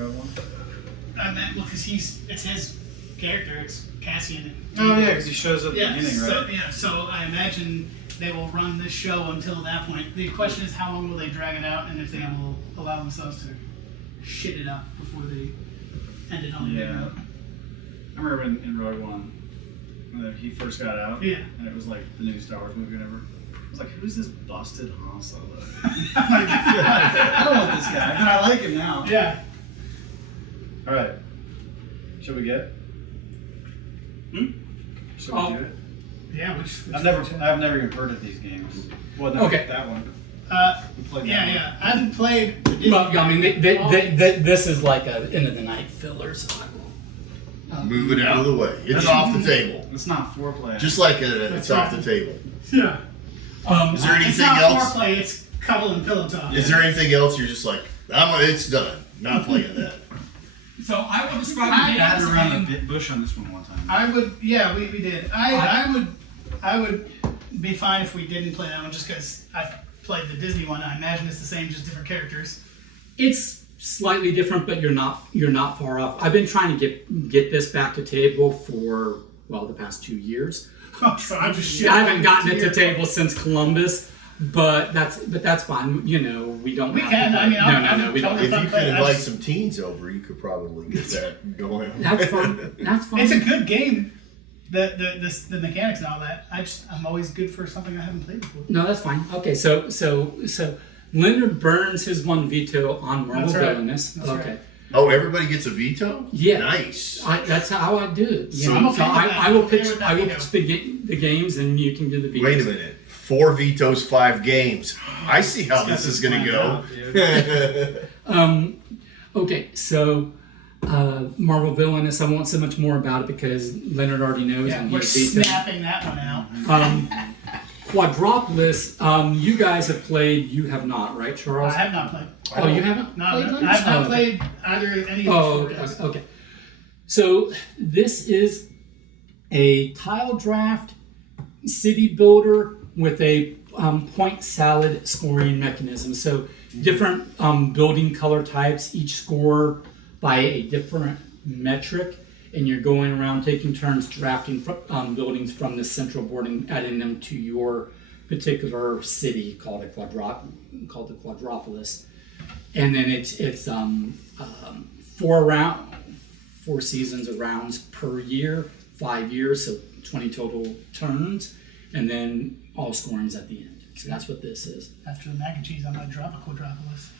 Rogue One? I meant, well, because it's his character. It's Cassian. Oh yeah, because he shows up at the beginning, right? So I imagine they will run this show until that point. The question is, how long will they drag it out, and if they will allow themselves to shit it up before they end it on the big note. I remember in Rogue One, when he first got out, and it was like the new Star Wars movie or whatever. I was like, who's this busted Han Solo? I'm like, I don't want this guy, but I like him now. Yeah. All right. Should we get? Should we do it? Yeah, which I've never even heard of these games. Well, no, that one. Yeah. I haven't played. Well, I mean, this is like a end of the night filler, so I will move it out of the way. It's off the table. It's not foreplay. Just like it's off the table. Yeah. Is there anything it's not else? Foreplay, it's cuddle and pillow talk. Is there anything else you're just like, it's done. Not playing that. So I will describe I the batted game around the bush on this one time. I would, yeah, we did. I would be fine if we didn't play that one, just because I played the Disney one. I imagine it's the same, just different characters. It's slightly different, but you're not far off. I've been trying to get this back to table for the past 2 years. So I'm just I haven't gotten it to table since Columbus, but that's fine. You know, we don't. We can. I mean, no, we don't. If you could invite some teens over, you could probably get that going. That's fine. That's fine. It's a good game. The mechanics and all that. I'm always good for something I haven't played before. No, that's fine. Okay, so Leonard burns his one veto on Marvel Villainous. That's okay. Right. Oh, everybody gets a veto? Yeah. Nice. That's how I do it. So I will pitch the games, and you can do the vetoes. Wait a minute. 4 vetoes, 5 games. I see how this is going to go. Okay, so Marvel Villainous, I won't say much more about it because Leonard already knows. Yeah, and we're snapping that one out. Quadropolis, you guys have played. You have not, right, Charles? I have not played. Oh, you haven't? No, I have not played either any of these 4 games. Okay. So this is a tile draft city builder with a point salad scoring mechanism. So different building color types, each score by a different metric, and you're going around taking turns drafting buildings from the central board and adding them to your particular city called the Quadropolis. And then it's 4 seasons of rounds per year, 5 years, so 20 total turns, and then all scorings at the end. So that's what this is. After the mac and cheese, I might drop a Quadropolis.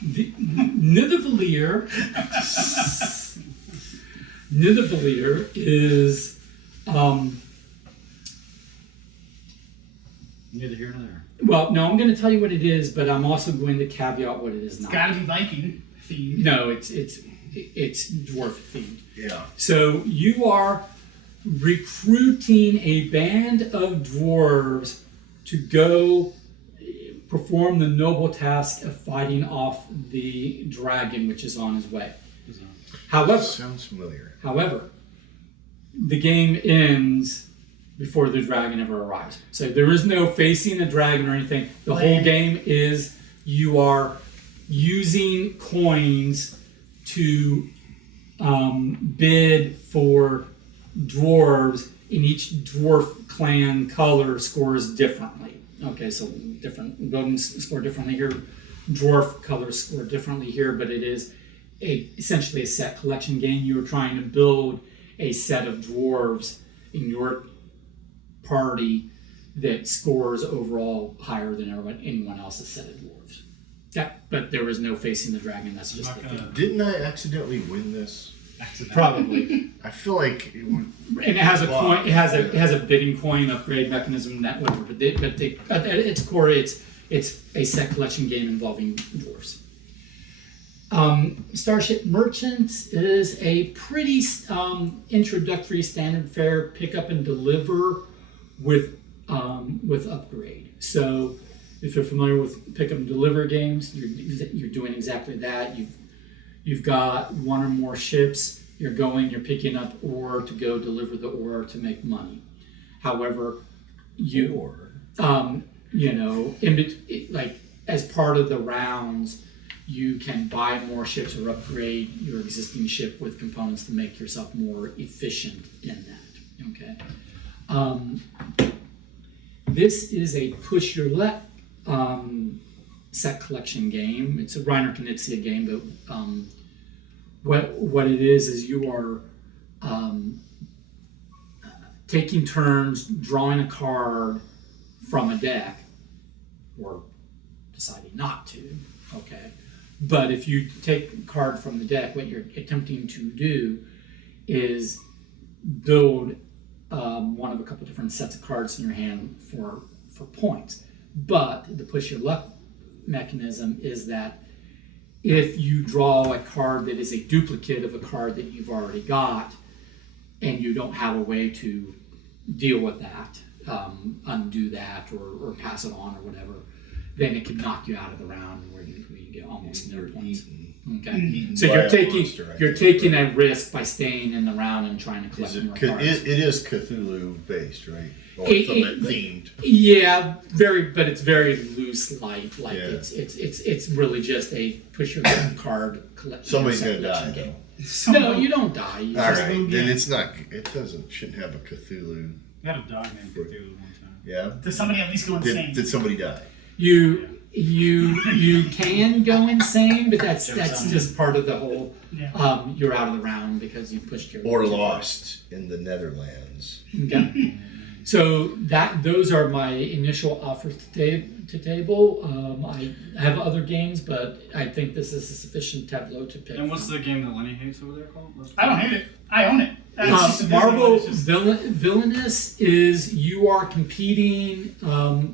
The Nidavellir is neither here nor there. well, no, I'm going to tell you what it is, but I'm also going to caveat what it is not. It's got to be Viking themed. No, it's dwarf themed. Yeah. So you are recruiting a band of dwarves to go perform the noble task of fighting off the dragon, which is on his way. However, sounds familiar. However, the game ends before the dragon ever arrives. So there is no facing a dragon or anything. The whole game is you are using coins to bid for dwarves, and each dwarf clan color scores differently. Okay, so different buildings score differently here. Dwarf colors score differently here, but it is essentially a set collection game. You are trying to build a set of dwarves in your party that scores overall higher than anyone else's set of dwarves. But there is no facing the dragon. That's just the thing. Didn't I accidentally win this? Probably. I feel like it would. And it has a coin. It has a bidding coin upgrade mechanism. That whatever. But at its core, it's a set collection game involving dwarves. Starship Merchants is a pretty introductory standard fare pick up and deliver with upgrade. So if you're familiar with pick up and deliver games, you're doing exactly that. You've got one or more ships. You're picking up ore to go deliver the ore to make money. However, as part of the rounds, you can buy more ships or upgrade your existing ship with components to make yourself more efficient in that. Okay. This is a push your luck set collection game. It's a Reiner Knizia game, but what it is you are taking turns drawing a card from a deck, or deciding not to. Okay. But if you take a card from the deck, what you're attempting to do is build one of a couple different sets of cards in your hand for points. But the push your luck mechanism is that if you draw a card that is a duplicate of a card that you've already got, and you don't have a way to deal with that, undo that, or pass it on or whatever, then it can knock you out of the round where you get almost no points. Okay, so you're taking a risk by staying in the round and trying to collect more cards. It is Cthulhu based, right? Or themed. Yeah, but it's very loose light. Like it's really just a push your card collection. Somebody's gonna die game. though. No, you don't die. You All just right, then it's not. It shouldn't have a Cthulhu. I had a dog named Cthulhu one time. Yeah. Does somebody at least go insane? Did somebody die? You can go insane, but that's just part of the whole. Yeah. You're out of the round because you pushed your. Or lost in the Netherlands. Okay. So those are my initial offers to table. I have other games, but I think this is a sufficient tableau to pick. And what's the game that Lenny hates over there called? I don't hate it. I own it. Marvel Villainous is you are competing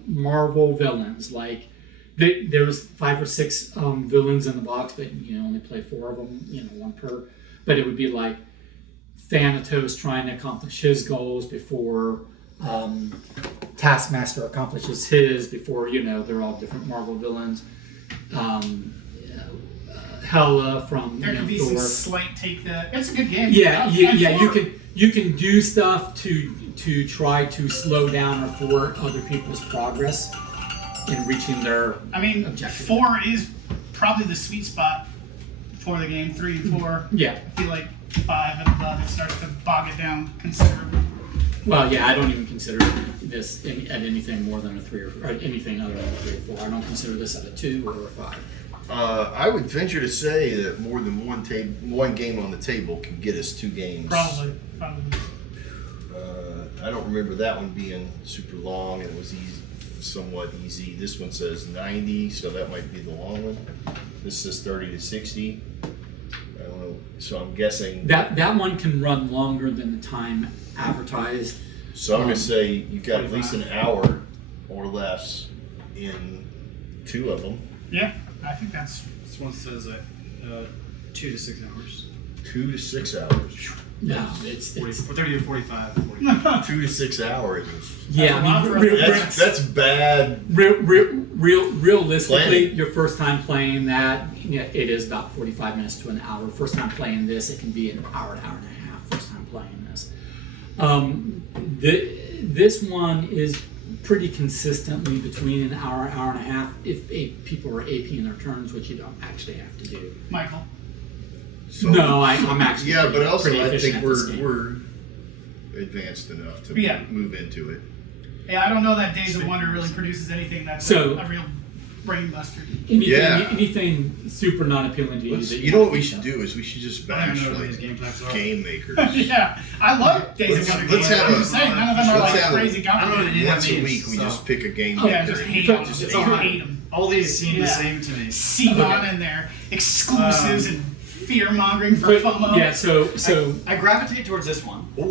Marvel villains. Like there's 5 or 6 villains in the box, but you only play 4 of them. One per. But it would be like Thanatos trying to accomplish his goals before. Taskmaster accomplishes his before, they're all different Marvel villains. Hela from there could be Thor. some slight take that. It's a good game. Yeah. You can do stuff to try to slow down or thwart other people's progress in reaching their objective. 4 is probably the sweet spot for the game. 3 and 4. Yeah. I feel like 5 and above it starts to bog it down considerably. Well, yeah, I don't even consider this at anything more than a 3 or anything other than a 3 or 4. I don't consider this at a 2 or a 5. I would venture to say that more than one game on the table can get us 2 games. Probably. I don't remember that one being super long, and it was somewhat easy. This one says 90, so that might be the long one. This says 30 to 60. I don't know. So I'm guessing that one can run longer than the time advertised. So I'm gonna say you've got 25. At least an hour or less in 2 of them. Yeah, I think that's. This one says 2 to 6 hours. 2 to 6 hours. No, it's 30 to 45. 2 to 6 hours. Yeah, that's bad. Realistically, planning. your first time playing that, it is about 45 minutes to an hour. First time playing this, it can be an hour and a half. First time playing this. This one is pretty consistently between an hour and a half if people are APing their turns, which you don't actually have to do. Michael. So, no, I'm actually. Yeah, but also I think we're we're advanced enough to move into it. Yeah, I don't know that Days of Wonder really produces anything that's a real brain buster. Anything super non-appealing to you. You know what we should do is we should just bash game makers. Yeah, I love Days of Wonder games. I'm just saying, none of them are like crazy complicated. Once a week we just pick a game maker. Yeah, just hate them. Just hate them. All these seem the same to me. Seagon and their exclusives and fear-mongering for FOMO. Yeah, so I gravitate towards this one. Because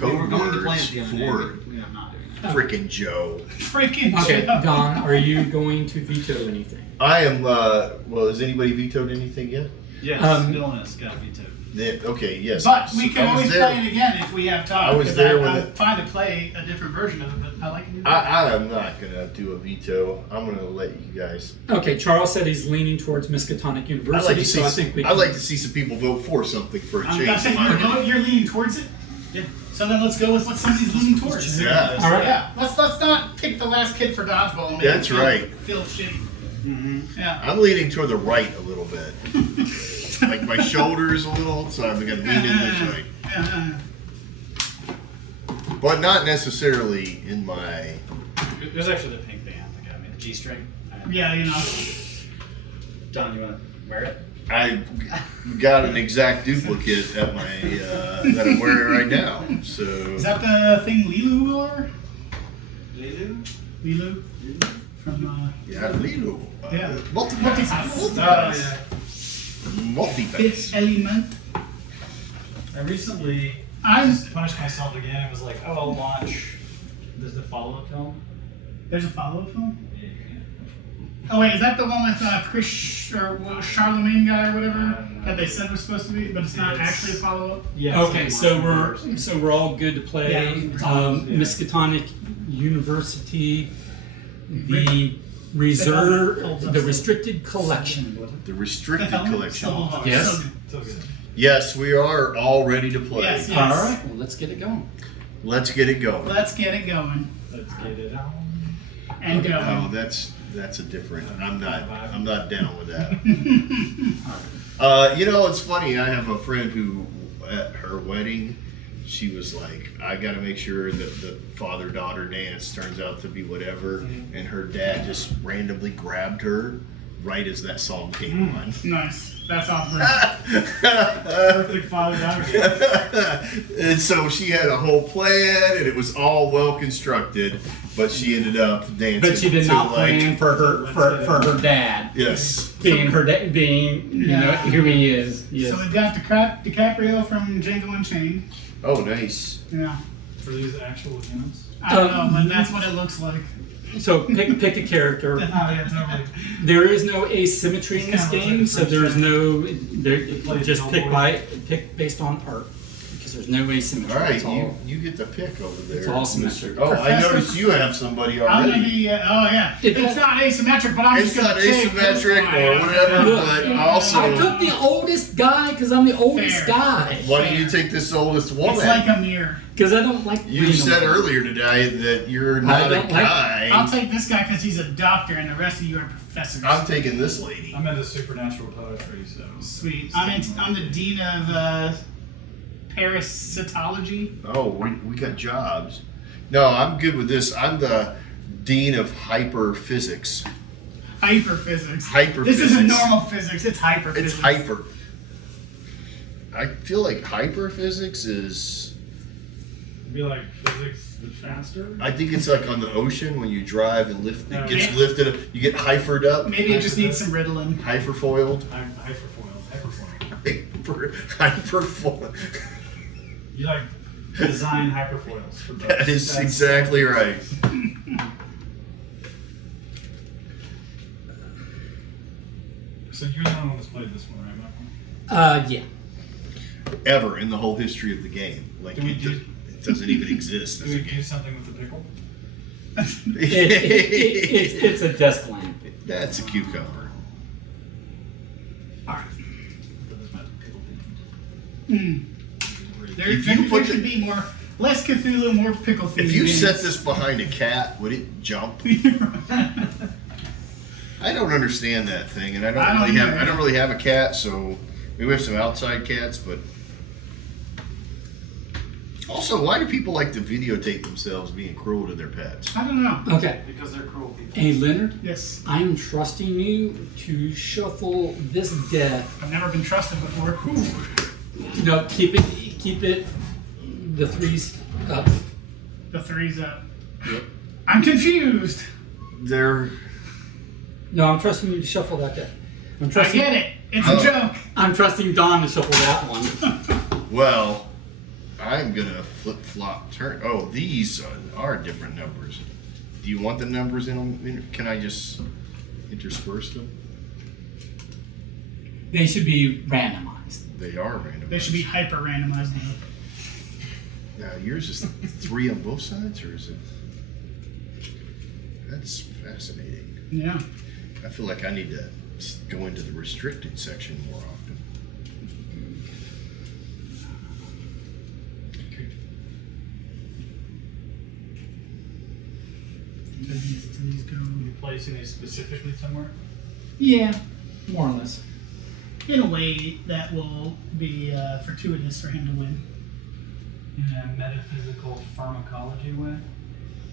we were going to play it the other day. We are not doing that. Frickin' Joe. Okay, Don, are you going to veto anything? I am, has anybody vetoed anything yet? Yes, Villainous got vetoed. Okay, yes. But we can always play it again if we have time. I was there with I'm fine to play a different version of it, but I like it. I am not going to do a veto. I'm going to let you guys. Okay, Charles said he's leaning towards Miskatonic University, I'd like to see some people vote for something for a change. You're leaning towards it? Yeah. So then let's go with what somebody's leaning towards. Yeah. All right. Yeah. Let's not pick the last kid for dodgeball. And That's right. Feel shitty. Yeah. I'm leaning toward the right a little bit. Like my shoulders a little, so I'm gonna lean in this way. Yeah. But not necessarily in my. It was actually the pink band that got me, the G-string. Yeah, you know. Don, you want to wear it? I got an exact duplicate at my that I'm wearing right now. So. Is that the thing Lilu wore? Lilu? Lilu? From, Yeah, Lilo. Yeah. Multi-pass. Fifth Element. I recently I punished myself again and was like, oh, I'll watch the follow-up film. There's a follow-up film? Oh wait, is that the one with Chris or Charlemagne guy or whatever that they said was supposed to be, but it's not actually a follow-up? Yeah. Okay, so we're all good to play. Miskatonic University, the restricted collection. The restricted collection. Yes. So good. Yes, we are all ready to play. Yes, yes. All right, well, let's get it going. Let's get it going. Let's get it going Let's get it on. and going. Oh, that's a different. I'm not down with that. You know, it's funny. I have a friend who, at her wedding, she was like, I got to make sure that the father-daughter dance turns out to be whatever, and her dad just randomly grabbed her right as that song came on. Nice. That's awesome. Perfect father-daughter. And so she had a whole plan, and it was all well constructed, but she ended up dancing. But she did to, not like, plan for her dad. Yes. Being her dad, being you know who he is. Yes. So we've got DiCaprio from Django Unchained. Oh, nice. Yeah. For these actual humans? I don't know, but that's what it looks like. So pick a character. Oh yeah, totally. There is no asymmetry in this game, so there's no. Just pick based on art because there's no asymmetry. All right, It's all, you get the pick over there. it's all symmetric. Oh, I Professor- noticed you have somebody I'm gonna already. be. Oh yeah. It's It's not asymmetric, but I'm It's just gonna not take asymmetric this or one. whatever, Look, but I also, took the oldest guy because I'm the oldest Fair. guy. why don't you take this oldest It's woman? like a mirror. Because I don't like. You being said alone. earlier today that you're not a don't like- guy. I'll take this guy because he's a doctor, and the rest of you are professors. I'm taking this lady. I'm into supernatural poetry, so. Sweet. I'm the dean of parasitology. Oh, we got jobs. No, I'm good with this. I'm the dean of hyperphysics. Hyperphysics. Hyperphysics. This isn't normal physics. It's hyperphysics. It's hyper. I feel like hyperphysics is. It'd be like physics but faster? I think it's like on the ocean when you drive and lift. No. It gets lifted up. You get hypered up. Maybe it just needs some Ritalin. Hyperfoiled. Hyperfoil. Hyperfoiled. You like design hyperfoils for boats. That is exactly right. So you're the only one that's played this one, right, Malcolm? Yeah. Ever in the whole history of the game, like Do we it, do- it doesn't even exist Do as we a do game. something with the pickle? It's a desk lamp. That's a cucumber. There, If there, you there put should the- be less Cthulhu, more pickle themed If you games. set this behind a cat, would it jump? I don't understand that thing, and I don't really have a cat, so we have some outside cats, but also, why do people like to videotape themselves being cruel to their pets? I don't know. Okay. Because they're cruel people. Hey Leonard, Yes. I am trusting you to shuffle this deck. I've never been trusted before. Ooh. No, keep it. The threes up. The three's up. Yep. I'm confused. They're No, I'm trusting you to shuffle that deck. I get it. It's a joke. I'm trusting Don to shuffle that one. well. I'm gonna flip flop turn. Oh, these are different numbers. Do you want the numbers in them? Can I just intersperse them? They should be randomized. They are randomized. They should be hyper randomized. Now, yours is 3 on both sides, or is it? That's fascinating. Yeah. I feel like I need to go into the restricted section more often. These go. You placing these specifically somewhere? Yeah, more or less. In a way that will be fortuitous for him to win. In a metaphysical pharmacology way.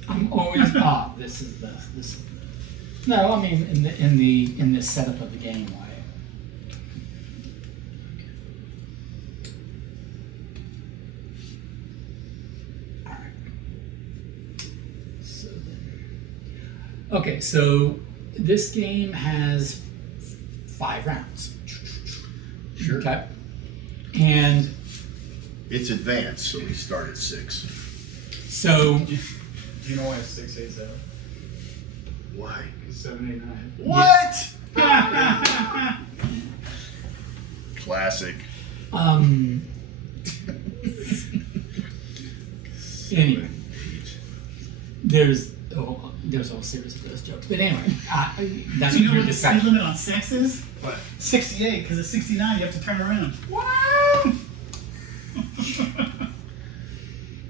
I'm always this is this. This is this. No, I mean in the setup of the game way. Okay, so this game has 5 rounds. Sure. Okay. And It's advanced, so we start at 6. so Do you know why it's 6, 8, 7? Why? 7, 8, 9. What? Classic. Anyway, there's a whole series of those jokes. But anyway, that's Do you know your what the speed discussion. limit on sex is? What? 68, because at 69 you have to turn around.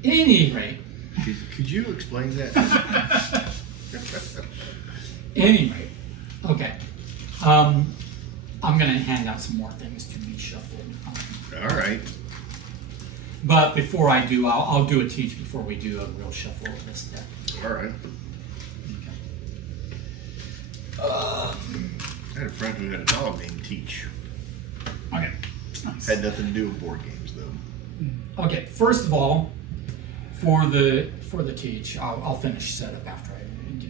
Any rate, Could you explain that? anyway, okay. I'm gonna hand out some more things to be shuffled. All right. But before I do, I'll do a teach before we do a real shuffle of this deck. All right. I had a friend who had a dog named Teach. Okay. Nice. Had nothing to do with board games, though. Okay. First of all, for the teach, I'll finish setup after I do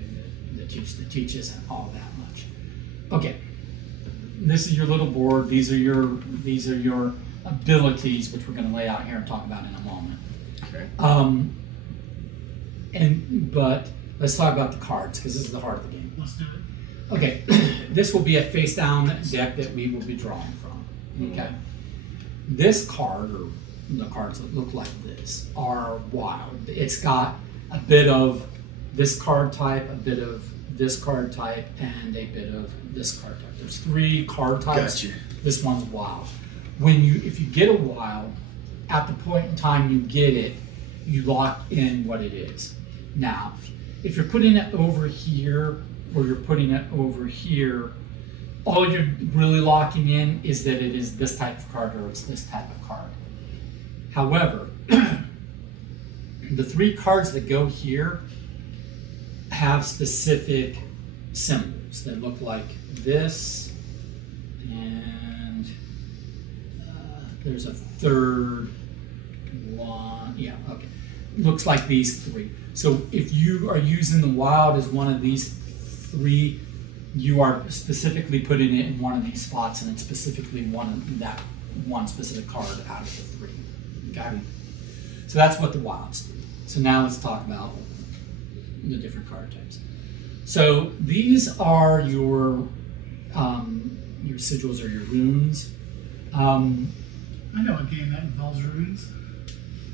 the teach. The teach isn't all that much. Okay. This is your little board. These are your abilities, which we're going to lay out here and talk about in a moment. Okay. But let's talk about the cards because this is the heart of the game. Let's do it. Okay, this will be a face down deck that we will be drawing from. Okay. This card, or the cards that look like this, are wild. It's got a bit of this card type, a bit of this card type, and a bit of this card type. There's 3 card types. Gotcha. This one's wild. If you get a wild, at the point in time you get it, you lock in what it is. Now, if you're putting it over here, or you're putting it over here, all you're really locking in is that it is this type of card or it's this type of card. However, the 3 cards that go here have specific symbols that look like this, and there's a third one. Yeah, okay. Looks like these 3. So if you are using the wild as one of these 3, you are specifically putting it in one of these spots, and it's specifically one specific card out of the 3. Okay? So that's what the wilds do. So now let's talk about the different card types. So these are your sigils or your runes. I know a game that involves runes.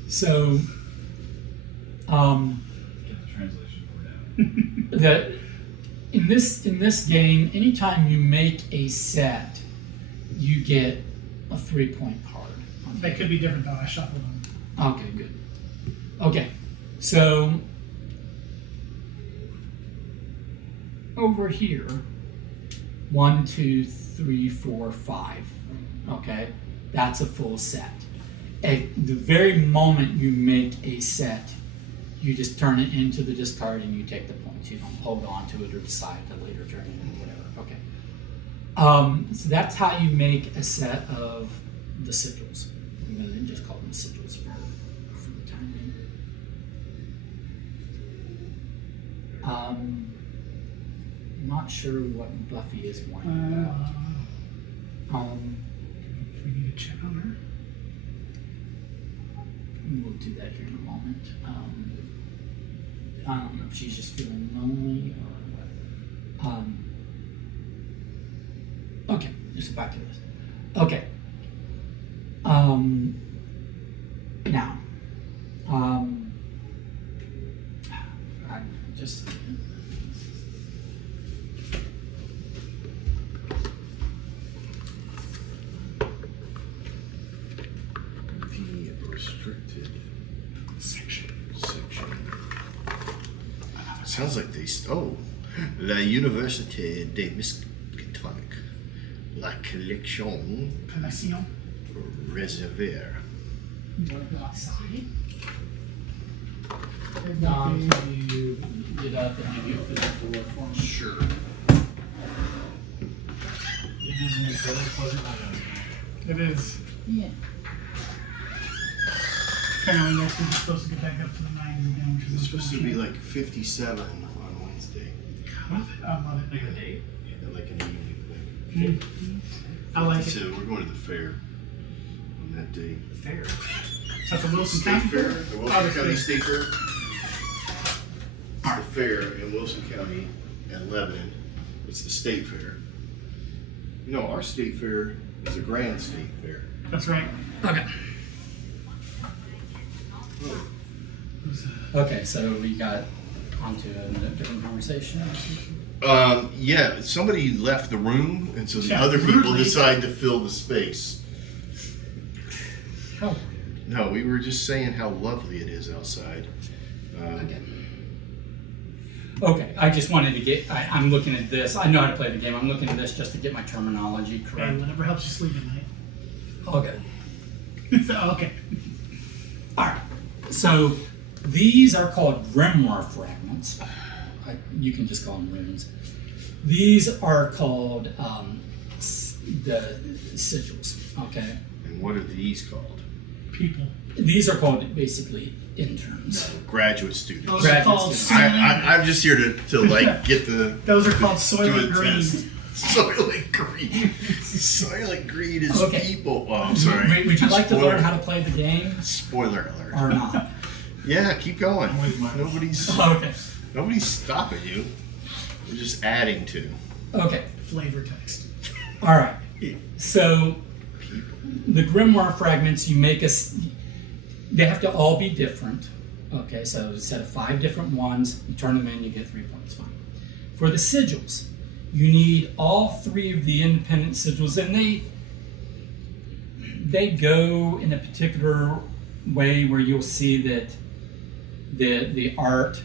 So Get the translation for that. in this game, anytime you make a set, you get a 3-point card. They could be different though. I shuffled them. Okay, good. Okay, so over here, 1, 2, 3, 4, 5. Okay, that's a full set. At the very moment you make a set, you just turn it into the discard and you take the points. You don't hold on to it or decide to later turn it into whatever. Okay. So that's how you make a set of the sigils. I'm going to just call them sigils for the time being. I'm not sure what Buffy is whining about. Do we need to check on her? We'll do that here in a moment. I don't know if she's just feeling lonely or what. Okay, just back to this. Okay. Now, just. The restricted section. Sounds like they. La Université de Miskatonic Miskatonic. La collection Commission. réservée. You want to go outside? Dom, Can you get up and maybe open the door for me? Sure. It doesn't make really close it. it is. Yeah. Apparently next week is supposed to get back up to the 90s again, which is It's supposed to be like 57 on Wednesday. I love it. Like a date? Yeah, like an evening thing. I like it. So we're going to the fair on that day. Fair. That's a Wilson State County Fair, the Wilson Obviously. County State Fair. It's the fair in Wilson County and Lebanon. It's the state fair. No, our state fair is a grand state fair. That's right. Okay. Okay, so we got onto a different conversation. Yeah, somebody left the room, and so the Yeah, other people rudely. decided to fill the space. Oh, No, we were just saying how lovely it is outside. okay. Okay, I just wanted to get, I'm looking at this, I know how to play the game, I'm looking at this just to get my terminology And correct. whatever helps you sleep at night. Okay. So, okay. Alright, so these are called grimoire fragments. You can just call them runes. These are called the sigils, okay? And what are these called? People. These are called basically interns. Graduate students. Those Graduate are called students. Soylent. I'm just here to like get the. Those are called do Soylent a Green. test. Soylent Green. Soylent Green is Okay. people. Oh, I'm sorry. Wait, would you like to Spoiler- learn how to play the game Spoiler alert. or not? Yeah, keep going. I'm with my- Okay. Nobody's stopping you. We're just adding to. Okay. Flavor text. All right. So the grimoire fragments, you make us. They have to all be different. Okay. So a set of 5 different ones. You turn them in, you get 3 points. Fine. For the sigils, you need all 3 of the independent sigils, and they go in a particular way where you'll see that the art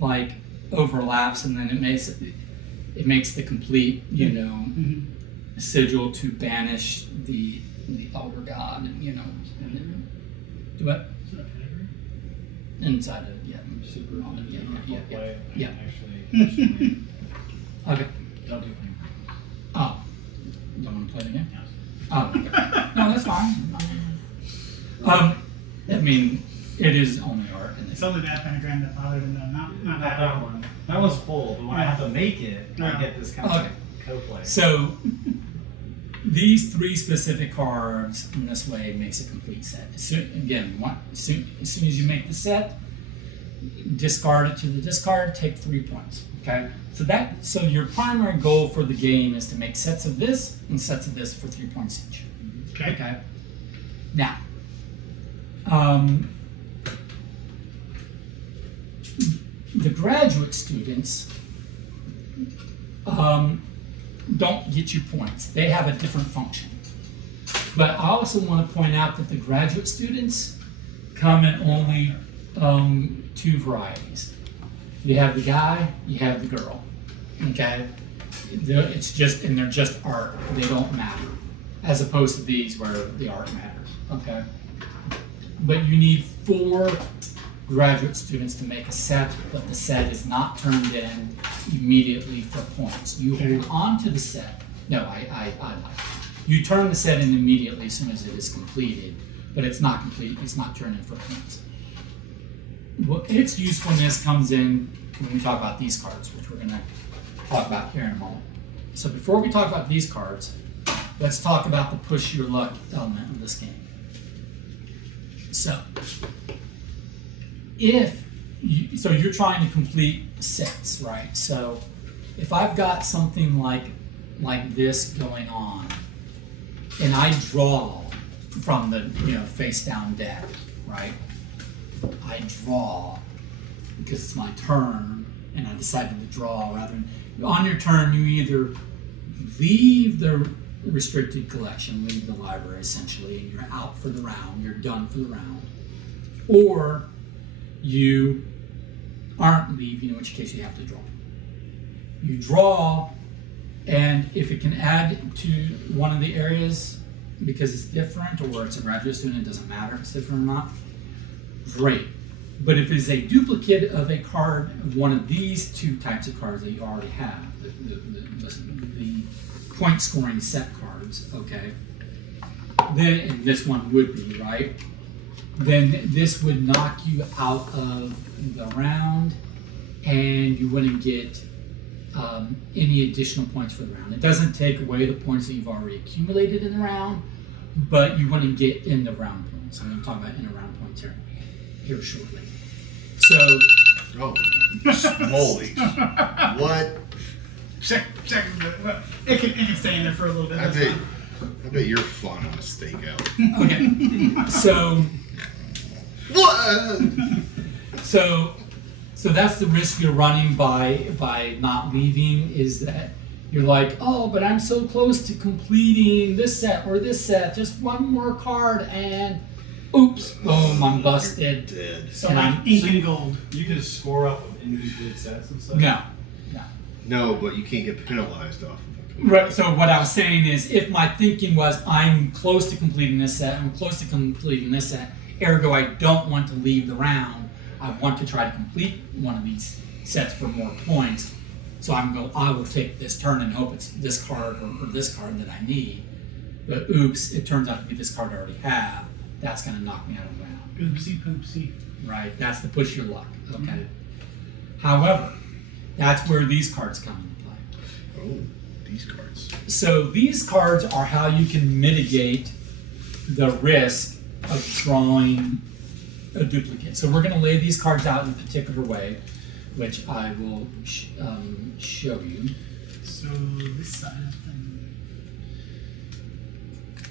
like overlaps, and then it makes the complete sigil to banish the elder god, and and then do what Is that pedigree? inside of Super on it, Play. yeah. Actually, Okay. don't do anything. Oh, don't want to play the game? Yes. Oh, okay. No, that's fine. I mean, it is only art, and It's only that pentagram that bothered him, though. Not that That one. one. That was full, but when I have to make it, Yeah. I get this kind Okay. of co-play. So these 3 specific cards in this way makes a complete set. As soon as you make the set, discard it to the discard, take 3 points. Okay? So your primary goal for the game is to make sets of this and sets of this for 3 points each. Okay. Okay? Now, the graduate students don't get you points. They have a different function. But I also want to point out that the graduate students come in only 2 varieties. You have the guy, you have the girl. Okay? They're just art. They don't matter. As opposed to these where the art matters. Okay? But you need 4 graduate students to make a set, but the set is not turned in immediately for points. You hold on to the set. No, I like it. You turn the set in immediately as soon as it is completed, but it's not complete, it's not turned in for points. Well, its usefulness comes in when we talk about these cards, which we're gonna talk about here in a moment. So before we talk about these cards, let's talk about the push your luck element of this game. So, you're trying to complete sets, right? So, if I've got something like this going on, and I draw from the face down deck, right? I draw because it's my turn, and I decided to draw rather than on your turn. You either leave the restricted collection, leave the library essentially, and you're out for the round. You're done for the round, or you aren't leaving, in which case you have to draw. You draw, And if it can add to one of the areas because it's different, or it's a graduate student, it doesn't matter if it's different or not, great. But if it's a duplicate of a card, of one of these two types of cards that you already have, the point scoring set cards, okay, then, and this one would be, right? Then this would knock you out of the round, and you wouldn't get any additional points for the round. It doesn't take away the points that you've already accumulated in the round, but you wouldn't get in the round points. I'm going to talk about in the round points here shortly. So, Oh, moly. What? Check. Well, it can stay in there for a little bit. I That's bet, fine. I bet you're fun on a stakeout. okay, so that's the risk you're running by not leaving, is that you're like, oh, but I'm so close to completing this set or this set, just one more card, and oops, boom, I'm busted. Dead. So And like I'm- ink and gold. You can score off of individual sets and stuff. No. No, but you can't get penalized off of it. Right, so what I was saying is, if my thinking was, I'm close to completing this set, ergo I don't want to leave the round, I want to try to complete one of these sets for more points, so I will take this turn and hope it's this card or this card that I need, but oops, it turns out to be this card I already have, that's going to knock me out of the round. Oopsie. Right, that's the push your luck, okay? However, that's where these cards come into play. Oh, these cards. So these cards are how you can mitigate the risk of drawing a duplicate. So we're going to lay these cards out in a particular way, which I will show you. So this side of thing.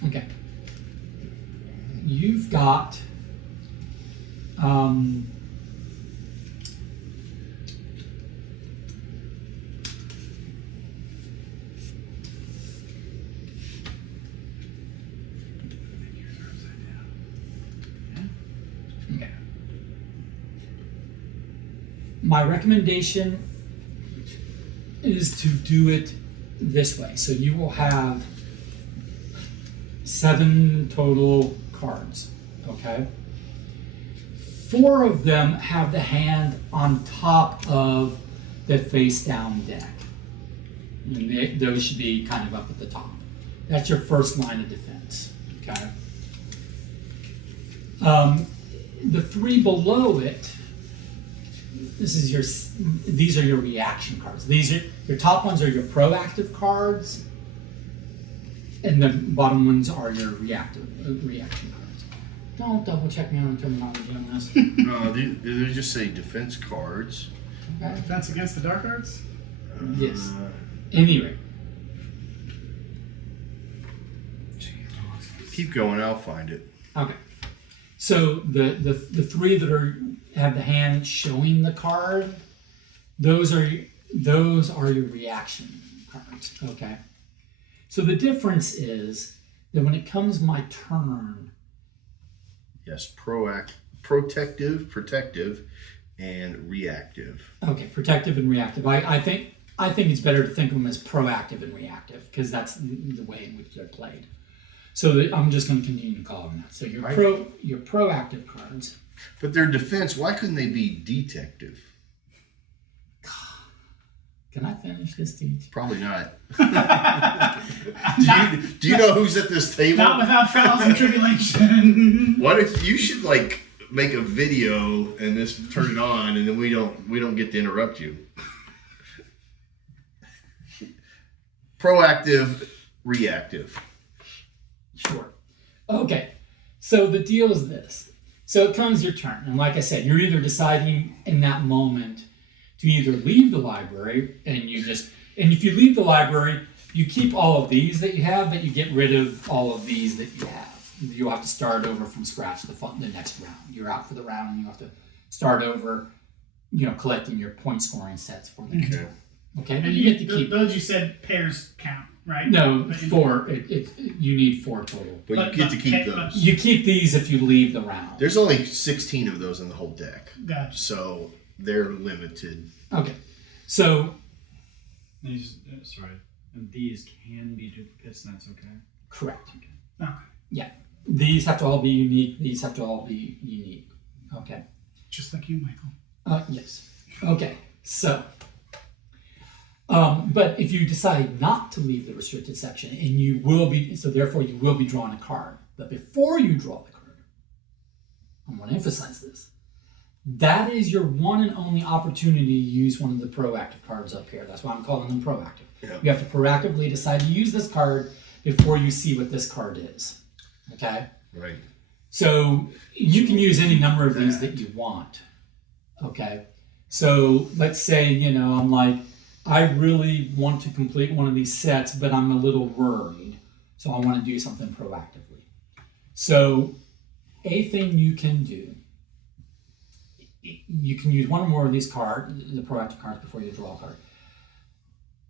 Okay. You've got okay. My recommendation is to do it this way. So you will have 7 total cards, okay? 4 of them have the hand on top of the face down deck. And those should be kind of up at the top. That's your first line of defense, okay? The 3 below it, these are your reaction cards. Your top ones are your proactive cards, and the bottom ones are your reaction cards. Don't double check me on terminology on this. No, they just say defense cards. Okay? Defense against the dark arts? Yes. Anyway, Keep going, I'll find it. okay. So the 3 that have the hand showing the card, those are your reaction cards. Okay. So the difference is that when it comes my turn, Yes, protective, and reactive. okay, protective and reactive. I think it's better to think of them as proactive and reactive because that's the way in which they're played. So I'm just going to continue to call them that. So your proactive cards. But their defense, why couldn't they be detective? Can I finish this, Teach? Probably not. Do you know who's at this table? Not without trials and tribulation. What if you should make a video and this turn it on and then we don't get to interrupt you. Proactive, reactive. Sure. Okay. So the deal is this. So it comes your turn. And like I said, you're either deciding in that moment to either leave the library and if you leave the library, you keep all of these that you have, but you get rid of all of these that you have. You'll have to start over from scratch the next round. You're out for the round and you have to start over, collecting your point scoring sets for the next round. Okay, but And you get to keep. those you said pairs count, right? No, But 4. You need 4 total. But you get to keep those. You keep these if you leave the round. There's only 16 of those in the whole deck. Gotcha. So they're limited. Okay, so Sorry. And these can be duplicates, and that's okay. Correct. Okay. Yeah. These have to all be unique. These have to all be unique. Okay. Just like you, Michael. Yes. Okay. So, but if you decide not to leave the restricted section, and you will be, so therefore you will be drawing a card. But before you draw the card, I want to emphasize this. That is your one and only opportunity to use one of the proactive cards up here. That's why I'm calling them proactive. Yeah. You have to proactively decide to use this card before you see what this card is. Okay? Right. So you can use any number of these that you want. Okay? So let's say, I'm like, I really want to complete one of these sets, but I'm a little worried. So I want to do something proactively. So a thing you can do, you can use one or more of these cards, the proactive cards, before you draw a card.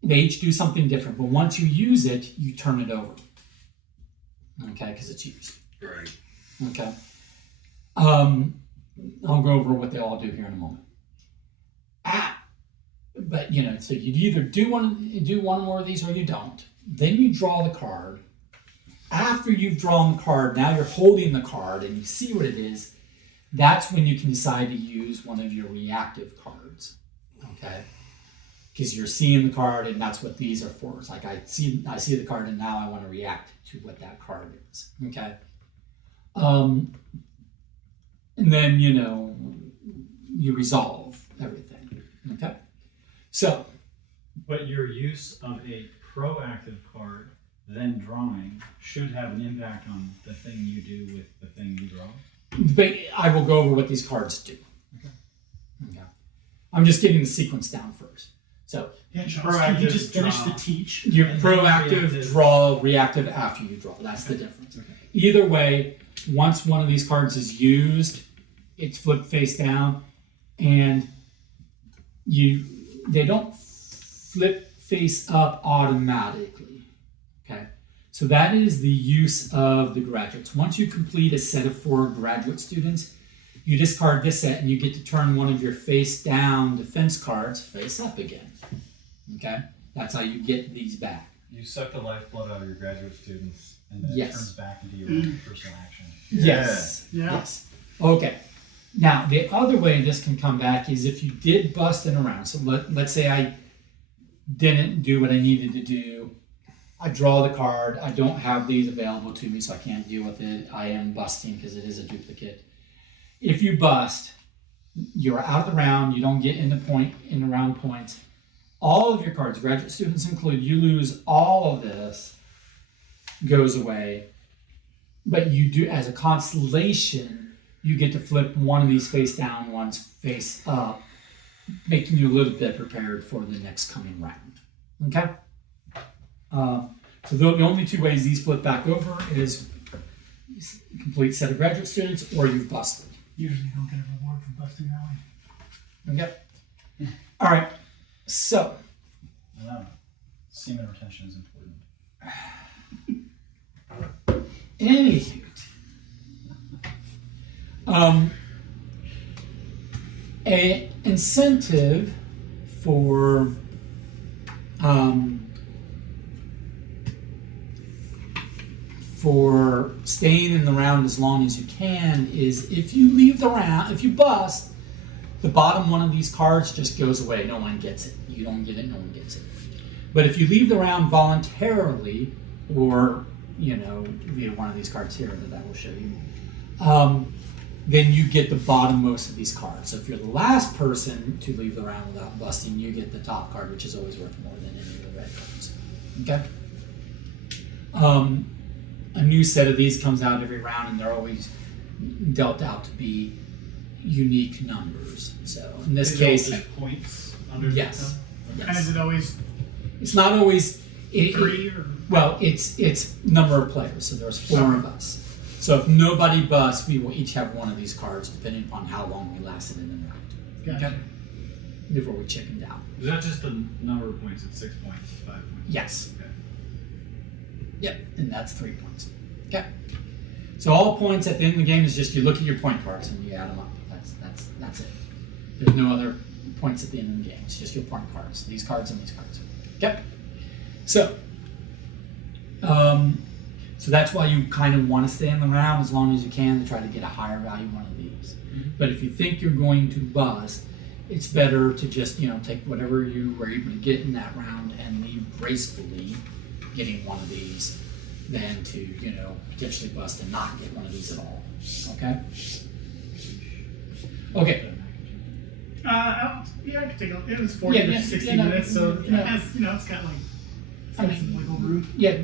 They each do something different, but once you use it, you turn it over. Okay, because it's used. Right. Okay. I'll go over what they all do here in a moment. But so you'd either do one more of these or you don't. Then you draw the card. After you've drawn the card, now you're holding the card and you see what it is. That's when you can decide to use one of your reactive cards. Okay. Because you're seeing the card and that's what these are for. It's like I see the card and now I want to react to what that card is. Okay. And then you resolve everything. Okay. So, but your use of a proactive card, then drawing, should have an impact on the thing you do with the thing you draw. but I will go over what these cards do. Okay. I'm just getting the sequence down first. So, Yeah, Charles, can you just finish draw. the teach? you're And then proactive, reactive. draw, reactive after you draw. That's the difference. Okay. Either way, once one of these cards is used, it's flipped face down, and they don't flip face up automatically. Okay, so that is the use of the graduates. Once you complete a set of 4 graduate students, you discard this set and you get to turn one of your face down defense cards face up again. Okay, that's how you get these back. You suck the lifeblood out of your graduate students, and then Yes. it turns back into your own personal action. Yes. Yeah. Yes. Okay. Now, the other way this can come back is if you did bust it around. So let's say I didn't do what I needed to do. I draw the card. I don't have these available to me, so I can't deal with it. I am busting because it is a duplicate. If you bust, you're out of the round. You don't get in the round points. All of your cards, graduate students included, you lose all of this, goes away. But you do, as a consolation, you get to flip one of these face down, one's face up, making you a little bit prepared for the next coming round. Okay? So the only 2 ways these flip back over is complete set of graduate students or you've busted. Usually don't get a reward for busting that way. Okay? All right. So, No, semen retention is important. anywho, a incentive for staying in the round as long as you can is if you leave the round, if you bust, the bottom one of these cards just goes away. No one gets it. You don't get it, no one gets it. But if you leave the round voluntarily, or via one of these cards here that I will show you, then you get the bottommost of these cards. So if you're the last person to leave the round without busting, you get the top card, which is always worth more than any of the red cards. Okay? A new set of these comes out every round, and they're always dealt out to be unique numbers. So in this These are all case, just points under yes. them? And is it always It's not always 3 or? well, it's number of players. So there's 4 of us. So if nobody busts, we will each have one of these cards, depending upon how long we lasted in the round. Gotcha. Before we chickened out. Is that just the number of points? It's 6 points, 5 points. Yes. Okay. Yep. And that's 3 points. Okay. So all points at the end of the game is just you look at your point cards and you add them up. That's it. There's no other points at the end of the game. It's just your point cards. These cards and these cards. Okay. So, so that's why you kind of want to stay in the round as long as you can to try to get a higher value one of these. But if you think you're going to bust, it's better to just, take whatever you were able to get in that round and leave gracefully getting one of these than to, potentially bust and not get one of these at all. Okay? Okay. Yeah, I could take a. It was 40 to 60 minutes, so it has, it's got like some wiggle room. Yeah.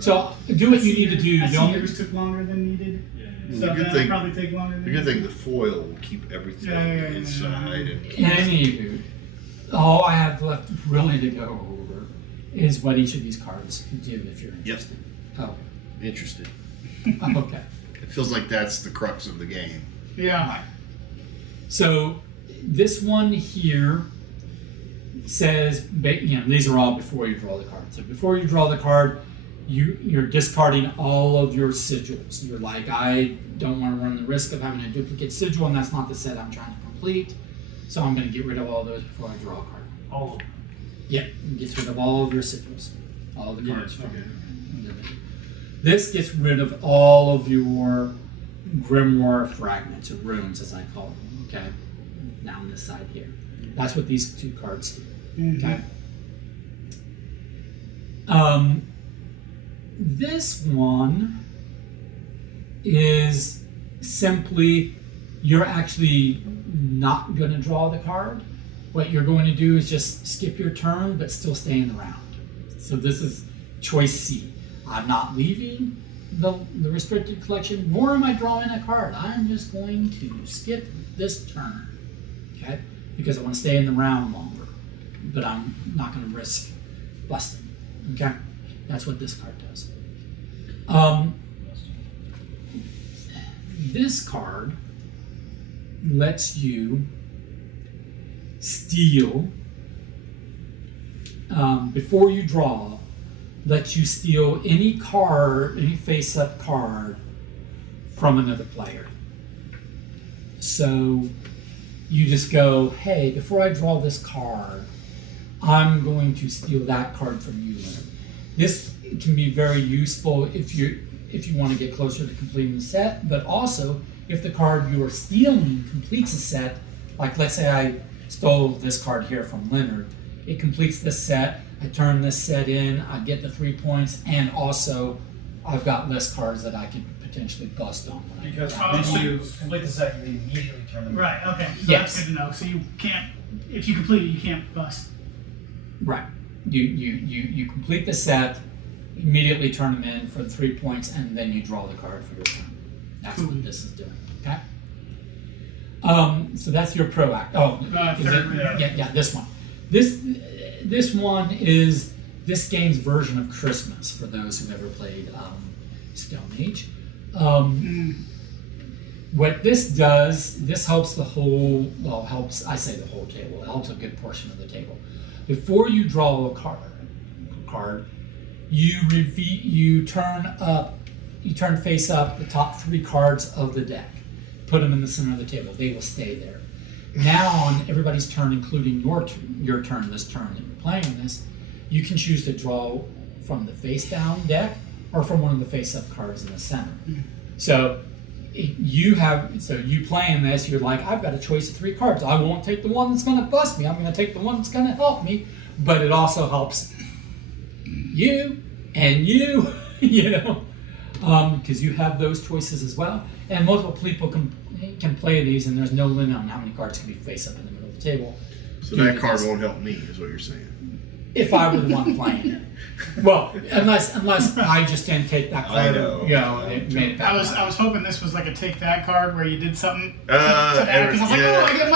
So do what you need to do. I see Don't. yours took longer than needed. The So good that'll thing- probably take longer than The good thing, the foil will keep everything inside. And Anywho, all I have left really to go over is what each of these cards do if you're interested. Oh, interested. okay. It feels like that's the crux of the game. Yeah. So this one here says, these are all before you draw the card. So before you draw the card, you're discarding all of your sigils. You're like, I don't want to run the risk of having a duplicate sigil, and that's not the set I'm trying to complete. So I'm going to get rid of all those before I draw a card. All of them. Yeah, gets rid of all of your sigils, all the cards Yeah, from okay. This gets rid of all of your grimoire fragments, or runes as I call them, okay? Down this side here. That's what these two cards do, okay? This one is simply, you're actually not going to draw the card. What you're going to do is just skip your turn, but still stay in the round. So this is choice C. I'm not leaving the restricted collection, nor am I drawing a card. I'm just going to skip this turn, okay? Because I want to stay in the round longer, but I'm not going to risk busting, okay? That's what this card does. This card lets you steal, before you draw, lets you steal any card, any face-up card from another player. So you just go, hey, before I draw this card, I'm going to steal that card from you, Leonard. This can be very useful if you want to get closer to completing the set, but also if the card you are stealing completes a set, like let's say I stole this card here from Leonard, it completes this set, I turn this set in, I get the 3 points, and also I've got less cards that I could potentially bust on. When Because Oh, when so you complete the set, you immediately turn them in. Right. Okay. So Yes. that's good to know. So you can't, if you complete it, you can't bust. Right. You complete the set, immediately turn them in for the 3 points, and then you draw the card for your turn. That's what this is doing. Okay. So that's your proact. Oh, is third, it? Yeah, this one. This one is this game's version of Christmas for those who've ever played Stone Age. What this does, this helps the whole, I say the whole table, it helps a good portion of the table. Before you draw a card, you turn face up the top 3 cards of the deck. Put them in the center of the table. They will stay there. Now on everybody's turn, including your turn, this turn that you're playing this, you can choose to draw from the face down deck or from one of the face up cards in the center. So you playing this, you're like, I've got a choice of 3 cards. I won't take the one that's going to bust me. I'm going to take the one that's going to help me. But it also helps you and you, because you have those choices as well. And multiple people can play these, and there's no limit on how many cards can be face up in the middle of the table. So that card won't help me, is what you're saying. If I were the one playing it. Well, unless I just didn't take that card. I know. It made it that I was hoping this was like a take that card where you did something to Uh, that, because I was like, yeah. oh, I get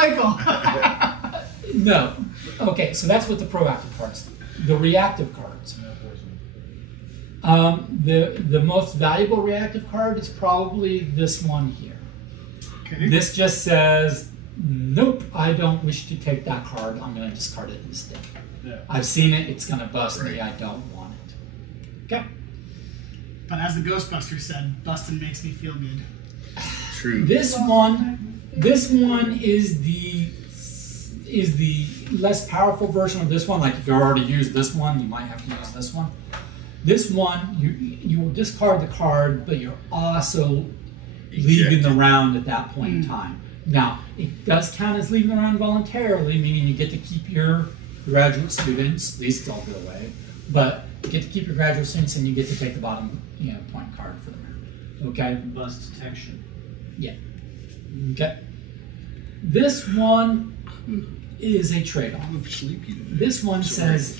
Michael. No. Okay, so that's what the proactive cards do. The reactive cards. The most valuable reactive card is probably this one here. Okay. This just says, nope, I don't wish to take that card. I'm going to discard it instead. Yeah. I've seen it. It's going to bust me. Right. I don't want it. Okay. But as the Ghostbusters said, busting makes me feel good. True. This one is is the less powerful version of this one. Like if you already used this one, you might have to use this one. This one, you will discard the card, but you're also leaving the round at that point in time. Now, it does count as leaving the round voluntarily, meaning you get to keep your graduate students, these all go away, but you get to keep your graduate students and you get to take the bottom point card for the round. Okay? Bust detection. Yeah. Okay. This one is a trade-off. I'm sleepy today. This one says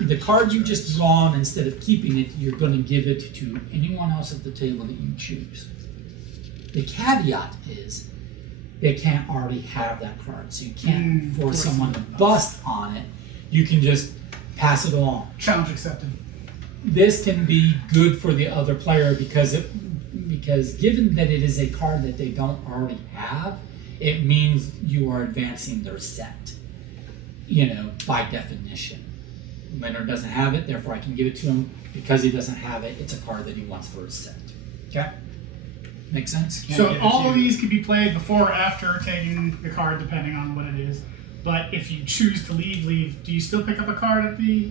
the card you just drawn, instead of keeping it, you're going to give it to anyone else at the table that you choose. The caveat is they can't already have that card, so you can't force someone to bust on it. You can just pass it along. Challenge accepted. This can be good for the other player because given that it is a card that they don't already have, it means you are advancing their set, by definition. Leonard doesn't have it, therefore I can give it to him. Because he doesn't have it, it's a card that he wants for his set. Okay? Make sense? So all of these can be played before or after taking the card, depending on what it is. But if you choose to leave, do you still pick up a card at the...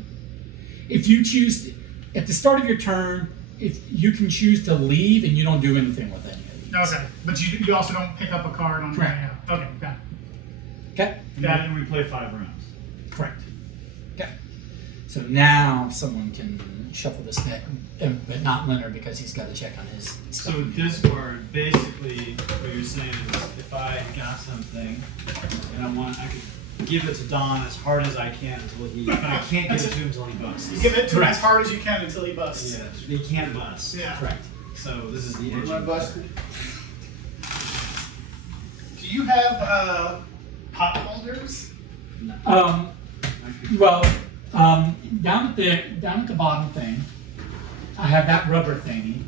If you choose, at the start of your turn, if you can choose to leave and you don't do anything with any of these. Okay, but you also don't pick up a card on the way out. Okay, got it. Okay? And we play 5 rounds. Correct. Okay. So now someone can shuffle this deck, but not Leonard because he's got to check on his stuff. So this card, basically, what you're saying is, if I got something and I could give it to Don as hard as I can until he, but I can't give it to him until he busts. You give it to him as hard as you can until he busts. Yeah, he can't bust. Yeah. Correct. So this is the Am I edge. busted? Do you have pot holders? Down at the bottom thing, I have that rubber thingy,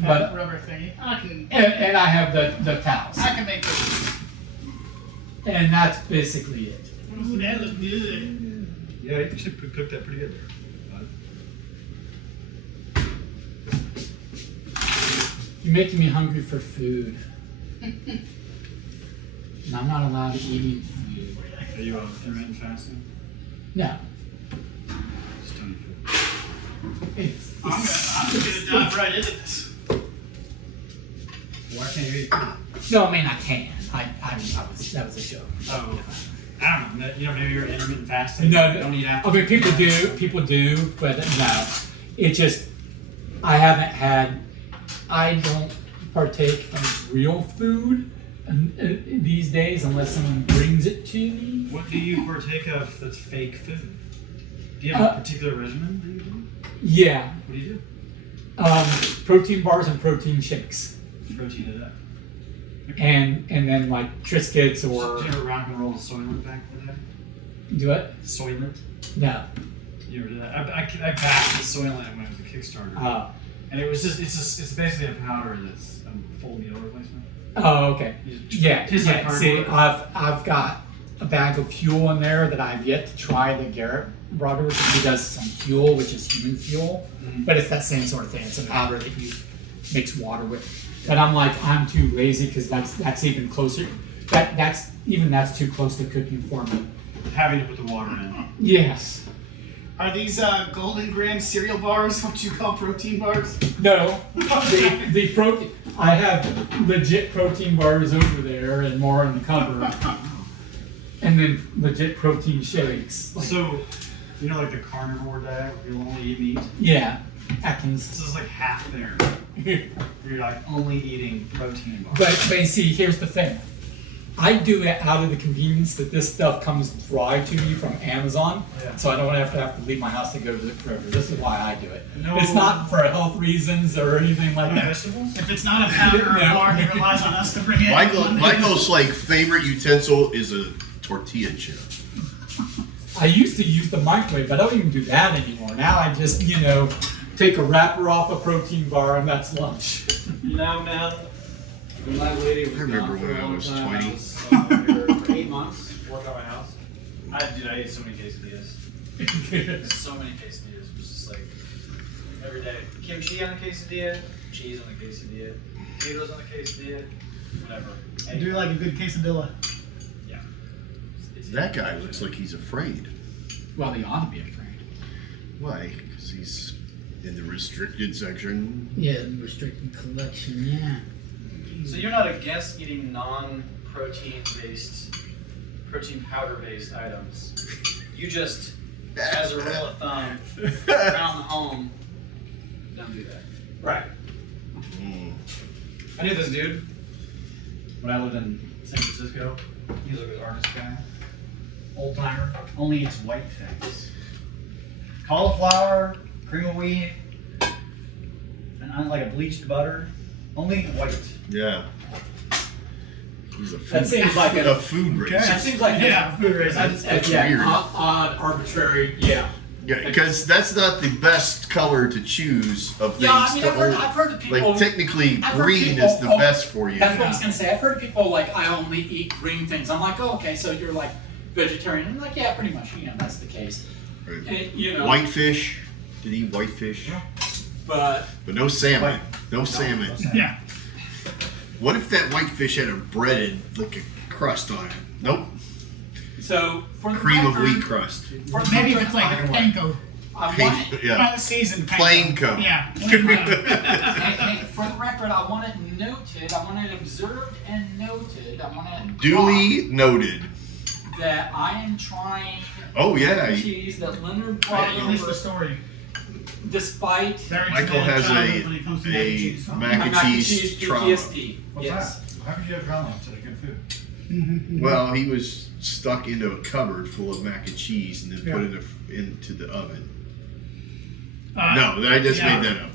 That rubber thingy. and I have the towels, I can make this. and that's basically it. Ooh, that looks good. Yeah, you should cook that pretty good there. You're making me hungry for food, and I'm not allowed to eat food. Are you intermittent fasting? No, Just don't eat food. it's I'm gonna dive right into this. Why can't you eat food? no. I mean, I can. That was a joke. Oh, I don't know. Maybe you're intermittent fasting. No, don't eat after. I mean, people do, but no. It just, I don't partake of real food these days unless someone brings it to me. What do you partake of that's fake food? Do you have a particular regimen that you do? Yeah, What do you do? protein bars and protein shakes, Protein it up. and then like Triscuits Did or you ever rock and roll the Soylent back in the day? do it. Soylent? No. You ever did that? I backed the Soylent when it was a Kickstarter. And it was it's basically a powder that's a full meal replacement. Oh, okay. You just Yeah. piss like See, cardboard. I've got a bag of fuel in there that I've yet to try that Garrett brought over because he does some fuel, which is human fuel, but it's that same sort of thing. It's a powder that you mix water with. But I'm too lazy because that's even closer. That's too close to cooking for me. Having to put the water in. Yes. Are these Golden Graham cereal bars what you call protein bars? No. The protein. I have legit protein bars over there and more in the cupboard. And then legit protein shakes. So, like the carnivore diet where you'll only eat meat? Yeah. Atkins. This is like half there. You're like only eating protein bars. But you see, here's the thing. I do it out of the convenience that this stuff comes dry to me from Amazon, so I don't have to leave my house to go to the Kroger. This is why I do it. No. It's not for health reasons or anything like that. Vegetables? If it's not a powder or a bar, he relies on us to bring it. Michael's favorite utensil is a tortilla chip. I used to use the microwave, but I don't even do that anymore. Now I just, take a wrapper off a protein bar and that's lunch. Man. When my lady was I remember gone for when a I long was time, 20. I was here for 8 months, worked out my house. I ate so many quesadillas. So many quesadillas. It was just like every day. Kimchi on a quesadilla, cheese on a quesadilla, potatoes on a quesadilla, whatever. I do like a good quesadilla. Yeah. That guy looks like he's afraid. Well, he ought to be afraid. Why? Because he's in the restricted section. Yeah, restricted collection, yeah. So you're not against eating non-protein powder based items. You just, as a rule of thumb, around the home, don't do that. Right. Mm. I knew this dude when I lived in San Francisco. He's like an artist guy, old timer. Only eats white things: cauliflower, cream of wheat, and like a bleached butter. Only white. Yeah. He's a food, That seems like a food racist. That seems like food racist. That's weird. Odd, arbitrary, yeah. Yeah, because that's not the best color to choose of things. Yeah, I mean, to I've heard of people. like technically, I've heard green people- is the best for you. That's what I was gonna say. I've heard people like, I only eat green things. I'm like, oh, okay, so you're like vegetarian. I'm like, yeah, pretty much. You know, that's the case. Right. And, you know, Whitefish. Did he eat whitefish? but But no salmon. No salmon. Yeah. What if that whitefish had a breaded, like a crust on it? Nope. so for the Cream of record- wheat crust. for the Maybe if record, it's like I- panko. I Pain- want it, yeah. By the season, panko. Plain coat. Yeah. Plain coat. hey, for the record, I want it noted. I want it observed and noted. I want it Duly noted. marked that I am trying. Oh, yeah. the cheese that Leonard brought Hey, you missed the over, story. despite Very Michael traumatic has childhood when it comes to mac and a cheese. mac and cheese trauma. PTSD. What's Yes. that? How could you have trauma instead of good food? Well, he was stuck into a cupboard full of mac and cheese and then put it into the oven. No, I just made that up.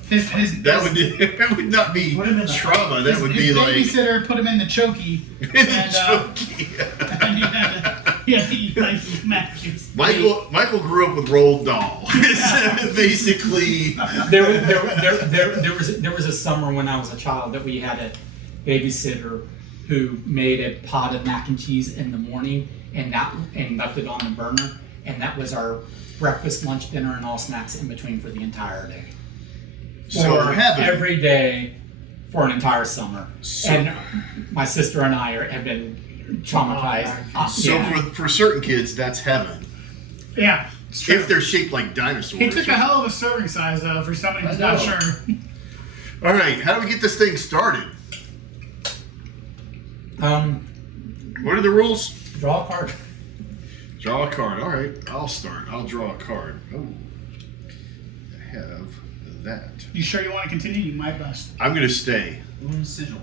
That would not be Put him in the- trauma. That would be his like babysitter put him in the chokey. in and, the and he had to eat like mac and cheese. Michael grew up with rolled doll. Basically, There was a summer when I was a child that we had a babysitter who made a pot of mac and cheese in the morning and left it on the burner, and that was our breakfast, lunch, dinner, and all snacks in between for the entire day. so For heaven. every day for an entire summer. So- And my sister and I have been traumatized. So Yeah. for certain kids, that's heaven. Yeah. It's true. If they're shaped like dinosaurs. He took a hell of a serving size though for somebody who's not sure. All right, how do we get this thing started? What are the rules? Draw a card. Draw a card. All right, I'll start. I'll draw a card. Oh, I have that. You sure you want to continue? You might best. I'm gonna stay. Sigil.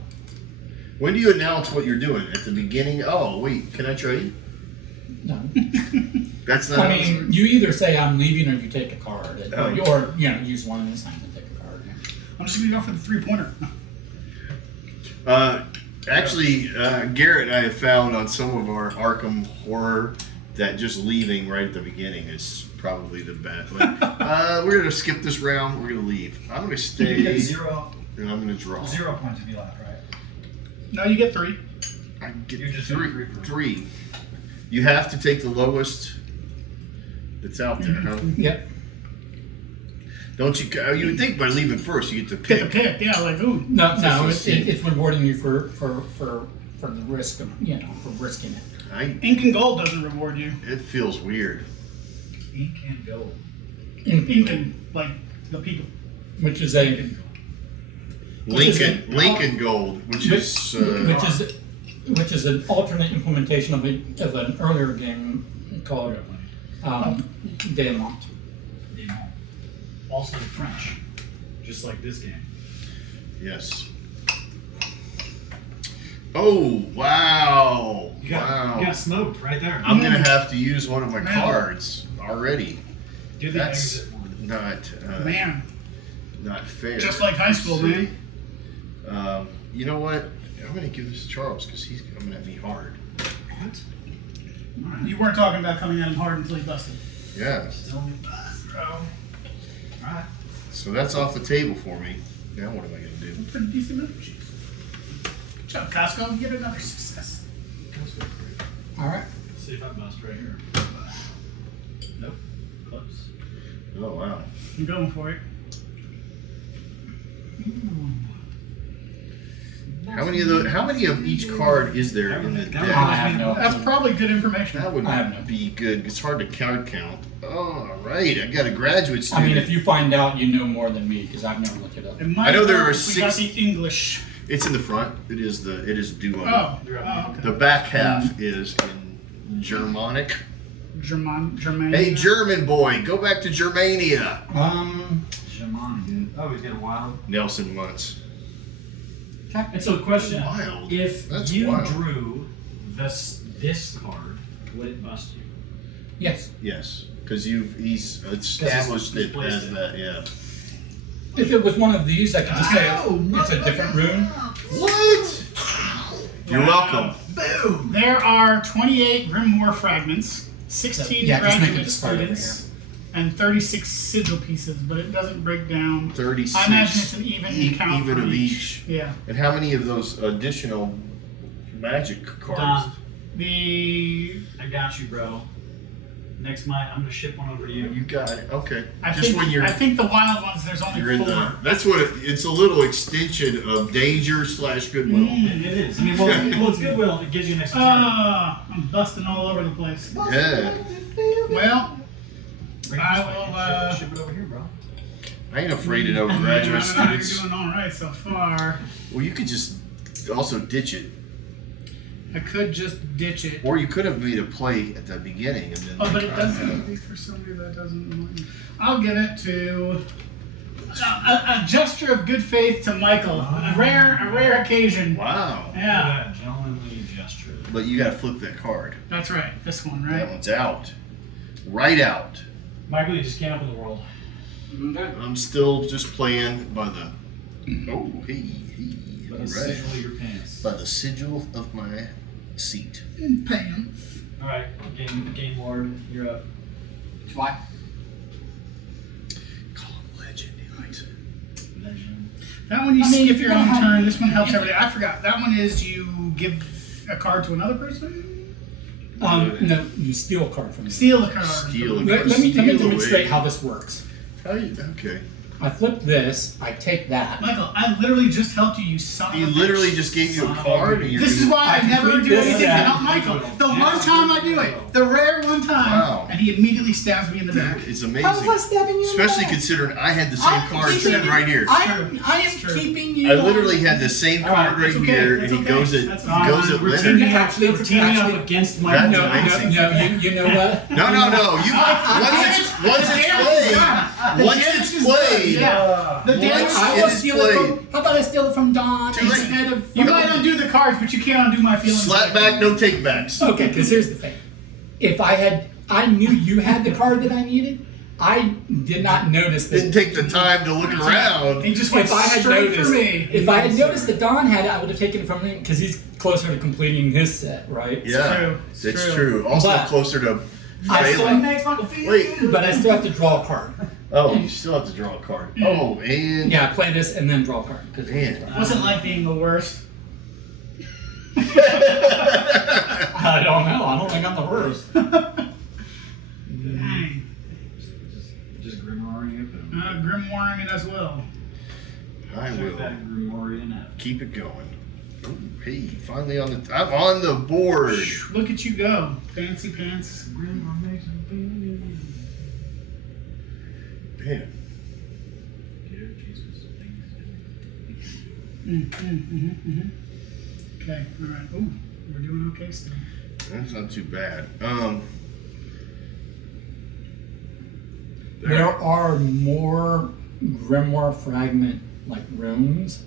When do you announce what you're doing? At the beginning? Oh, wait, can I trade? No. That's not. I mean, you either say I'm leaving or you take a card. Oh. Or, use one of these things and take a card. I'm just gonna go for the 3-pointer. Actually, Garrett and I have found on some of our Arkham horror that just leaving right at the beginning is probably the best. Like, we're gonna skip this round. We're gonna leave. I'm gonna You stay. get 0 And I'm gonna draw. 0 points if you left, right? No, you get 3. I get You're just three. doing 3 per Three. You have to take the lowest that's out there, huh? Yep. Don't you? You would think by leaving first, you get to Get the pick. pick. Yeah, like ooh. No, So it's rewarding you for the risk of, for risking it. Ink and gold doesn't reward you. It feels weird. Ink and gold. Ink and like the people. Which is a Lincoln Gold, which is which is an alternate implementation of an earlier game called Daemont. Also French, just like this game. yes. Oh wow! You got smoked right there. I'm gonna have to use one of my cards already. Do the That's exit one. Man, not fair. just like high school, Let's man. see. You know what? I'm gonna give this to Charles because he's coming at me hard. You weren't talking about coming at him hard until he busted. Yeah. Still in the bus, bro. Alright. So that's off the table for me. Now what am I gonna do? Pretty decent number. Good job, Costco. Get another success. All right. See if I bust right here. Nope. Close. Oh wow. I'm going for it. How many of each card is there in the deck? I have no That's clue. probably good information. That would I have no- be good. It's hard to card count. All right, I got a graduate student. I mean, if you find out, you know more than me because I've never looked it up. It might I know there help are if we got 6 the English. It's in the front. It is due on Oh, You're up. oh, okay. The back half is in Germanic. German. Hey, German boy, go back to Germania. Shaman, dude. Oh, he's getting wild. Nelson once. And so, question: Wild. if That's you wild. drew this card, would it bust you? Yes. Yes, because he's established it placed as it. that. Yeah. If it was one of these, I could just say it's a different rune. What? You're welcome. Boom! There are 28 Grimoire fragments, 16 Yeah, just make a graduate discard over students, and 36 sigil pieces, but it doesn't break down. 36. I imagine it's an even count even for of each. each. Yeah. And how many of those additional magic cards? Don, The I got you, bro. Next month, I'm gonna ship one over to you. You got it. Okay. I Just think when you're I think the wild ones there's only you're in 4. the. That's what it's a little extension of danger / goodwill. It is. I mean, well, it's goodwill. It gives you an extra turn. I'm busting all over the place. Yeah. Well, Bring it I this way. will, Ship it over here, bro. I ain't afraid of no I graduate don't know, students. you're doing all right so far. Well, you could just also ditch it, I could just ditch it. or you could have made a play at the beginning and then. Oh, but it like, doesn't. For somebody that doesn't. I'll give it to a gesture of good faith to Michael. A rare occasion. Wow. Yeah, Gentlemanly gesture. But you got to flip that card. that's right. This one, That right? one's out. Right out. Michael, you just came up in the world. I'm still just playing by the. Oh, hey. By All the right. sigil of your pants. By the sigil of my seat. In pants. All right, game lord, you're up. Why? Call him legend. He likes it. Legend. That one you I mean, skip if your you're own gonna turn. have- This one helps every day. I forgot. That one is you give a card to another person. No, you steal a card from me. Steal a card. Steal a Let me Steal demonstrate away. how this works. How you? Okay. I flip this, I take that. Michael, I literally just helped you. You son He of a literally bitch. just gave you a Son of a card. bitch. And you're This is gonna- why I never complete do this, anything to yeah. help Michael. The one time I do it, the rare one time, Wow. and he immediately stabs me in the back. It's How was amazing. I stabbing you? in the Especially back? considering I had the same I'm card keeping sitting you- right here. I am It's true. keeping you. I literally had the same All right, card right that's okay, here, that's and he okay. goes at That's We're Leonard. teaming up, Actually, we're teaming up actually- against That's Michael. No, amazing. you know what? No. You once it's played. Once it's played. Yeah. The Once damage. I it will is steal played. it from. How about I steal it from Don Too late. instead of? You might undo the cards, but you can't undo my feelings. Slap back, no take backs. Okay, because here's the thing. If I knew you had the card that I needed. I did not notice that. Didn't take the time to look around. He just went If I had straight noticed, for me. if I had noticed that Don had it, I would have taken it from him because he's closer to completing his set, right? Yeah, true. It's that's true. true. Also But- closer to I That's what failing. makes Michael feel Wait. good. But I still have to draw a card. Oh, you still have to draw a card. Oh, and Yeah, I play this and then draw a card. 'cause- Man. What's it like being the worst? I don't know. I don't think I'm the worst. Dang. Just grimoire it. Grimoiring it as well. I Check will that grimoire in it. keep it going. Oh, hey, finally I'm on the board. Look at you go. Fancy pants. Grimoire makes me feel good. Man, Dear Jesus, Okay, alright. Ooh, we're doing okay still. that's not too bad. There are more grimoire fragment like runes,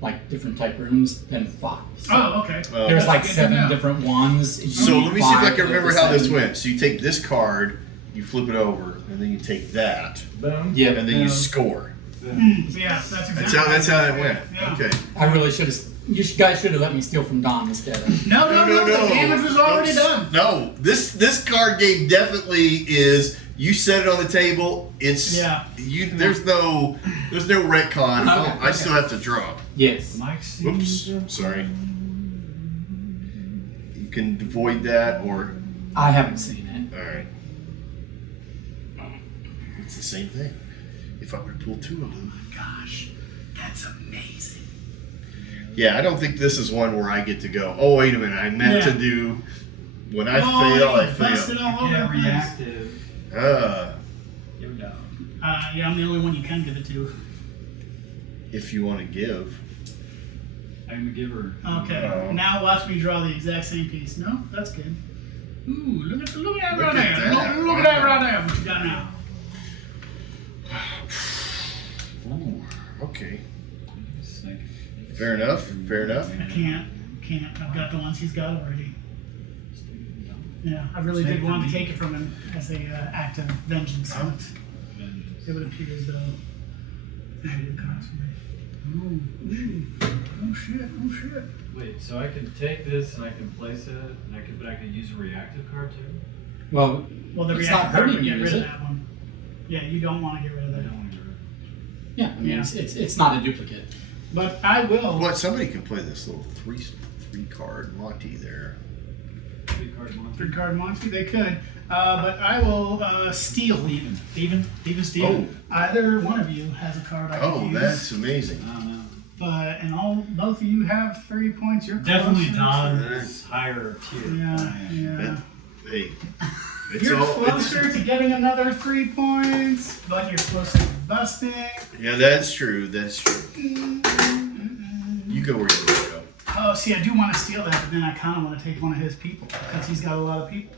like different type runes than 5. So Oh, okay. there's like Good to 7 know. different ones. You So need let me see if I 5 can of remember the how this 7. went. So you take this card, you flip it over, and then you take that, Boom. Yeah, and then you score. Yeah, that's exactly. That's how that went. Yeah. Okay. I really should have. Guys should have let me steal from Don instead of. No, the damage was already done. No, this card game definitely is. You set it on the table. It's Yeah. There's no retcon. Okay, I still have to draw. Yes. Mike's Oops, sorry. You can avoid that, or I haven't seen it. all right. It's the same thing. If I were to pull 2 of them, Gosh, that's amazing. Yeah, I don't think this is one where I get to go, oh, wait a minute, I meant to do, when I fail, I busted fail. all over Yeah, the place. reactive. Here we go. Yeah, I'm the only one you can give it to. If you want to give. I'm a giver. Okay, Oh. now watch me draw the exact same piece. No, that's good. Ooh, look at that Look right at there. that. Look at that right there. What you got now? Ooh, okay. Snake. Fair enough, fair enough. I can't. I've got the ones he's got already. Yeah, I really did want to take it from him as a act of vengeance, but it would appear as though negative cards for me. Oh shit. Wait, so I can take this and I can place it, and but I can use a reactive card too? Well, Well, the it's reactive not card would hurting get you, rid is of it? that one. Yeah, you don't want to get rid of I that. don't want to get rid of Yeah, I mean, it's not a duplicate. But I will. What, somebody can play this little three card Monty there. it. 3 card monster. 3 card Monty, they could. But I will steal. Steven, either one of you has a card I can Oh, use. that's amazing. I don't know. But both of you have 3 points. You're Definitely closer. Don is higher tier. Yeah. Hey, it's You're all, closer to getting another 3 points, but you're closer to busting. yeah, that's true, that's true. You go where you want to go. Oh, see, I do want to steal that, but then I kind of want to take one of his people because he's got a lot of people.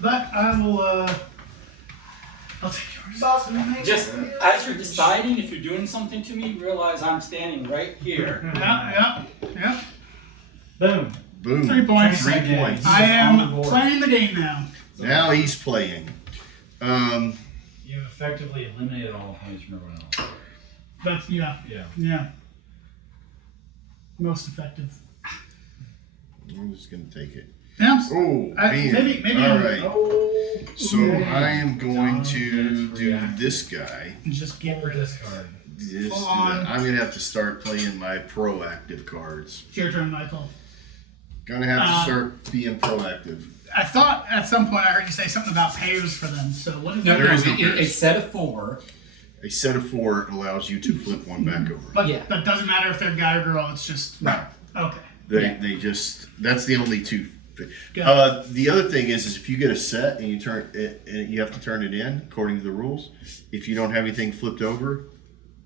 But I will. I'll take yours. Just as you're deciding if you're doing something to me, realize I'm standing right here. Yeah. Boom. Boom. 3 points. 3 points. I On am the board. playing the game now. Now he's playing. You effectively eliminated all the points from everyone else. That's Yeah. Most effective. I'm just gonna take it. Yeah. Oh, man. Maybe. All right. Oh. So I am going to Don do gets this guy. Just get rid of this card. This, Full on. I'm gonna have to start playing my proactive cards. It's your turn, Michael. Gonna have to start being proactive. I thought at some point I heard you say something about pairs for them. So what is No, that? There is no a pairs. set of 4. A set of 4 allows you to flip one back over. But Yeah. that doesn't matter if they're guy or girl. It's just Right. okay. They just, that's the only two. Got The other thing is if you get a set and you turn it, and you have to turn it in according to the rules. If you don't have anything flipped over,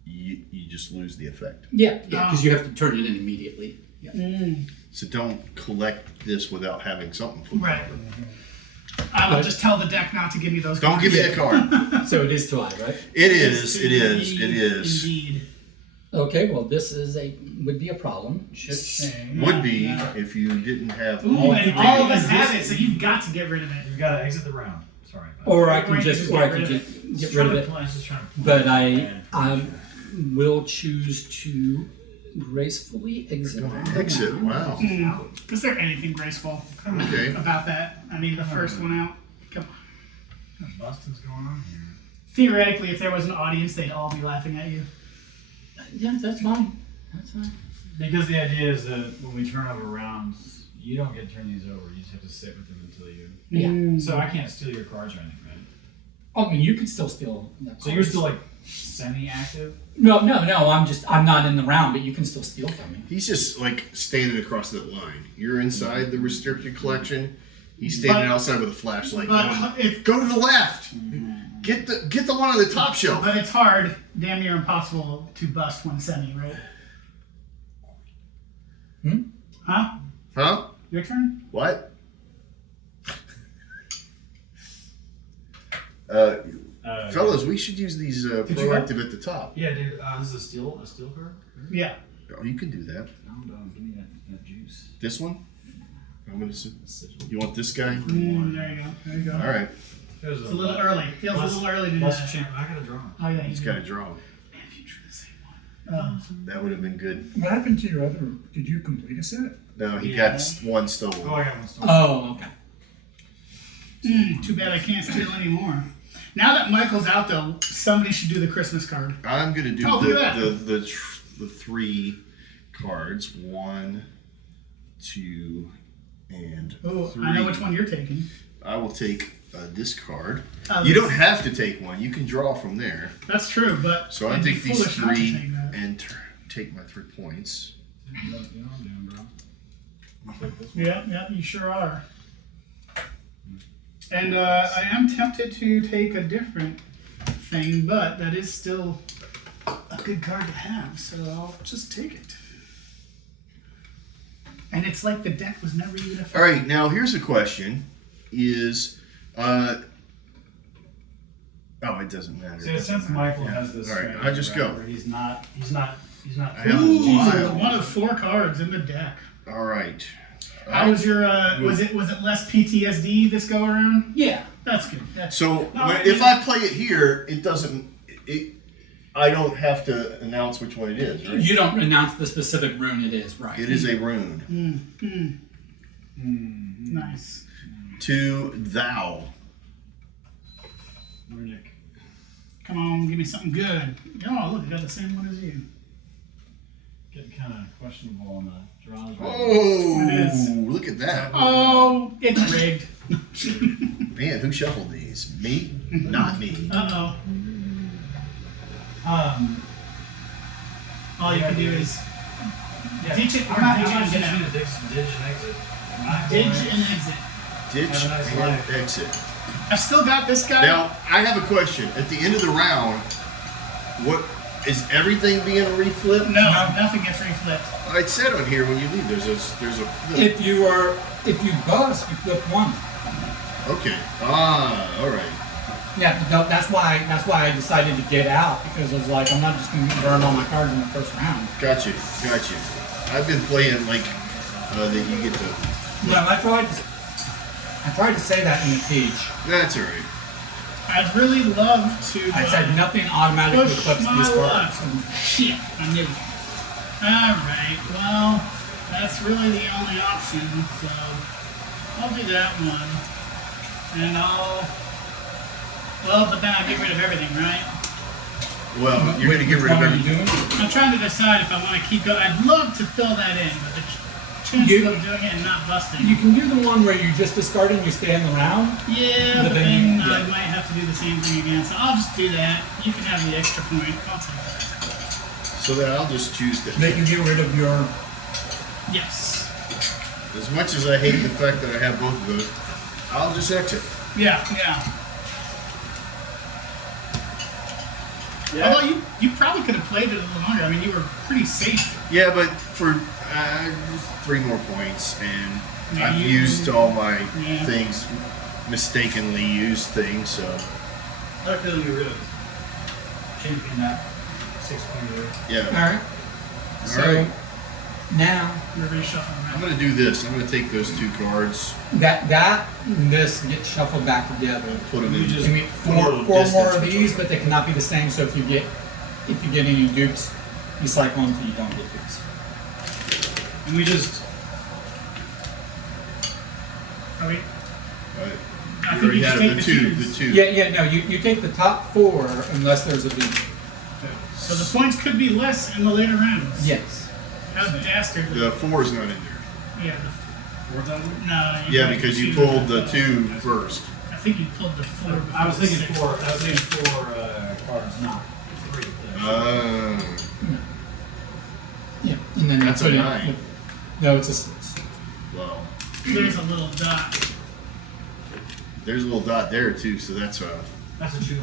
you just lose the effect. Yeah, because you have to turn it in immediately. Yeah. So don't collect this without having something flipped Right. over. I will just tell the deck not to give me those. Don't cards. give me a card. So it is to I, right? It is. It is. It is. Indeed. Okay, well this would be a problem. Should say. Would be Yeah. if you didn't have. Ooh, All and three. all of us have it, so you've got to get rid of it. You've got to exit the round. Sorry. Or I Or can you just, just or I get can rid of just get rid of it. Just trying to But I will choose to gracefully exit. Exit. Wow. Is there anything graceful Okay. about that? I mean, the first one out. Come on. What busting's going on here? Theoretically, if there was an audience, they'd all be laughing at you. Yeah, that's fine. That's fine. Because the idea is that when we turn over rounds, you don't get to turn these over. You just have to sit with them until you. Yeah. So I can't steal your cards or anything, right? I mean, you can still steal. So you're still like semi-active. No. I'm not in the round, but you can still steal from me. He's just like standing across that line. You're inside the restricted collection. He's standing outside with a flashlight. But if Go to the left. Get the one on the top shelf. But it's hard, damn near impossible to bust one semi, right? Huh? Huh? Your turn? What? Fellas, we should use these you proactive at the top. Yeah, dude. This is a steel card. Yeah. Oh, you can do that. No, give me that juice. This one? I'm gonna. You want this guy? There you go. There you go. All right. It's a little early. Feels a little early to do that. I gotta draw. Oh yeah. He's got to draw. Man, if you drew the same one. That would have been good. What happened to your other? Did you complete a set? No, he Yeah. got one Oh, stolen. I got one still. Oh, okay. Too bad I can't steal anymore. Now that Michael's out, though, somebody should do the Christmas card. I'm gonna do Oh, look at that. the 3 cards. 1, 2, and Oh, 3. I know which one you're taking. I will take this card. Oh, You don't have to take one. You can draw from there. That's true, but So I it'd be take these foolish not to 3 take that. and take my 3 points. Yeah, you sure are. And I am tempted to take a different thing, but that is still a good card to have, so I'll just take it. And it's like the deck was never even affected. All right, now here's a question: Is oh, it doesn't matter. See, since Michael has this, All right, string I just go. where he's not. I have Ooh, wild. one of 4 cards in the deck. All right. How was your? Was it less PTSD this go around? Yeah. That's good. That's So No, if I play it here, it doesn't. I don't have to announce which one it is, right? You don't announce the specific rune it is, right? It is a rune. nice. To thou. Runic. Come on, give me something good. Oh, look, I got the same one as you. Getting kind of questionable on the draws. Right Oh, It is. look at that. Oh, it's rigged. Man, who shuffled these? Me? Not me. Uh-oh. All you can do is Yeah. ditch it or I'm not ditch it and get teaching you out. to ditch and exit. I'm not Ditch going- and exit. Ditch Have a nice and life. exit. I've still got this guy. Now, I have a question. At the end of the round, what is everything being reflipped? No, nothing gets reflipped. It said on here when you leave, there's a flip. If you bust, you flip one. Okay. All right. Yeah, no, that's why I decided to get out, because I was like, I'm not just going to burn all my cards in the first round. Gotcha. I've been playing like that you get to. No, I tried to say that in the teach. That's all right. I'd really love to. I said nothing automatically push flips my these luck. cards. Shit, I knew it. Alright, well, that's really the only option, so I'll do that one. And but then I get rid of everything, right? Well, you're gonna get Which rid of one are you everything. doing? I'm trying to decide if I want to keep going. I'd love to fill that in, but the chances of doing it and not busting. You can do the one where you just discard and you stay in the round. Yeah, But but then then you- I might have to do the same thing again, so I'll just do that. You can have the extra point. I'll take that. So then I'll just choose to. They can get rid of your. Yes. As much as I hate the fact that I have both of those, I'll just exit. Yeah. Although you probably could have played it a little longer. I mean, you were pretty safe. Yeah, but for 3 more points, and Yeah, I've you- used all my Yeah. things, mistakenly used things. So I feel you rid of changing that 6-pointer. yeah. All right. So right. now You're reshuffling, I'm right? gonna do this. I'm gonna take those 2 cards, this get shuffled back together. put them in. I mean, four more of these, but they cannot be the same. So if you get any dupes, you cycle until you don't get dupes. And we just. Are we? You I think already you just had take the the 2. twos. The 2. Yeah. No, you take the top 4 unless there's a dupe. So the points could be less in the later rounds. Yes. How dastardly. The 4 is not in there. Yeah. Fourth item? No. Yeah, because you pulled the 2 first. I think you pulled the 4. I was thinking before 4. the I was thinking 4 cards, not 3. Yeah. And then That's a put in- 9. No, it's a 6. Well, 6. There's a little dot. there's a little dot there too, so that's a That's what you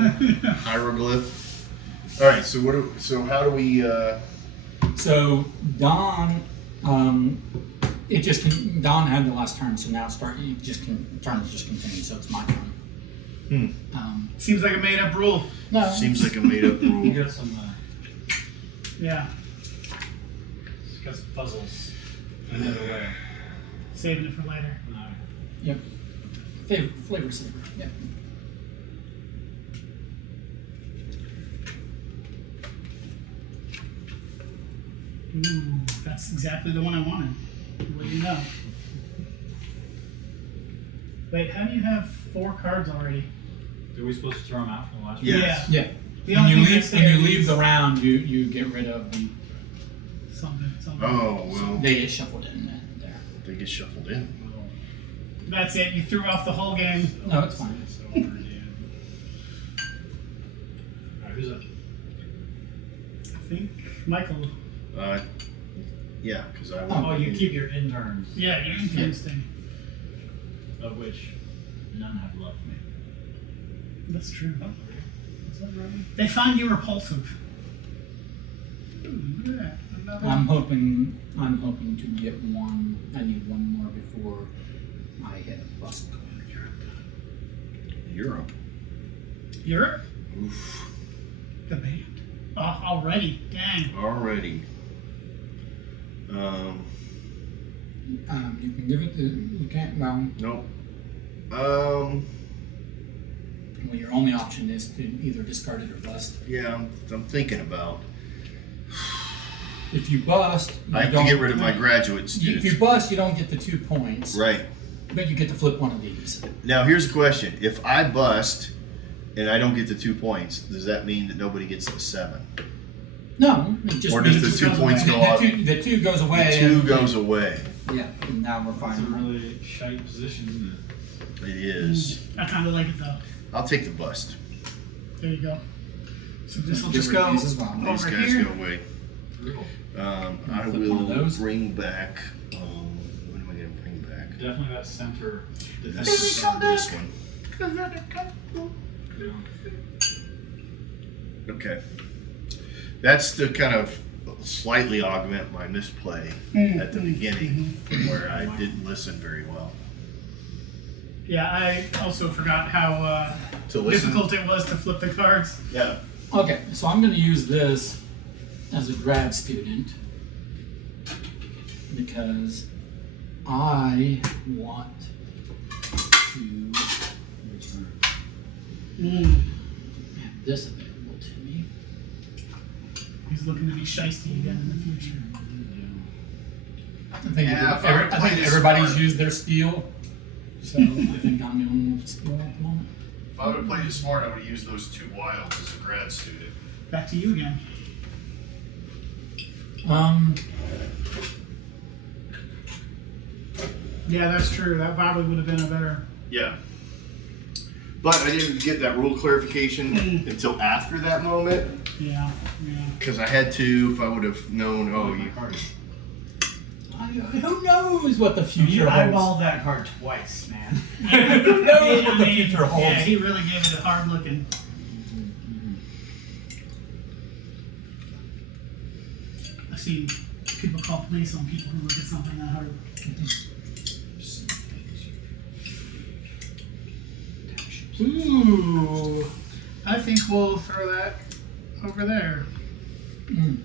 hieroglyph. All right, so how do we? So Don, Don had the last turn, so now turns just continue. So it's my turn. Seems like a made up rule. No. Seems like a made-up You rule. got some. Yeah. Got some puzzles. Another way. Saving it for later. No. Yep. Flavor saver. Yep. Ooh, that's exactly the one I wanted. What do you know? Wait, how do you have 4 cards already? Are we supposed to throw them out from the last Yes. Yeah. The When only you thing leave, that's when there you leave is the round, you get rid of the. something. Oh well, They get shuffled in there. they get shuffled in. That's it. You threw off the whole game. No, it's fine. Alright, who's up? I think Michael. Yeah, because I Oh, want. you keep your interns, Yeah, your interns thing. of which none have loved me. That's true. Is that right? They find you repulsive. Ooh, look at that. Another. I'm hoping to get one. I need one more before I hit a bust card. Europe. Europe? Oof. The band. Oh, already. Dang. Already. You can give it to. You can't. Well, Nope. well, your only option is to either discard it or bust. Yeah, I'm thinking about. If you bust, you I have to don't- get rid of my graduate If students. you bust, you don't get the 2 points, Right. but you get to flip one of these. Now here's the question: if I bust and I don't get the 2 points, does that mean that nobody gets the 7? No, it just Or does means the 2 points go up? the two goes away. The 2 and- goes away. Yeah, and now we're That's a fine. really shite position, isn't it? It is. I kind of like it though. I'll take the bust. There you go. So this will Get just rid of go these as well. These over guys here. go away. Brutal. I Flip one of will those. bring back. What am I going to bring back? Definitely that center. This is this one. Yeah. Okay. That's to kind of slightly augment my misplay at the beginning, where I didn't listen very well. Yeah, I also forgot how To listen. difficult it was to flip the cards. Yeah. Okay, so I'm going to use this as a grad student because I want to have this available to me. He's looking to be shiesty again in the future. I think, Yeah, if I I play think this everybody's smart. used their steel, so I think I'm the only one with steel at the moment. If I would have played it smart, I would have used those 2 wilds as a grad student. Back to you again. Yeah, that's true. That probably would have been a better. Yeah. But I didn't get that rule clarification until after that moment, Yeah, yeah. because I had to, if I would have known, oh, you. Who knows what the future You holds? eyeballed that card twice, man. Who knows what the future holds? Yeah, he really gave it a hard looking. I've seen people call police on people who look at something that hard. Ooh, I think we'll throw that over there. I'm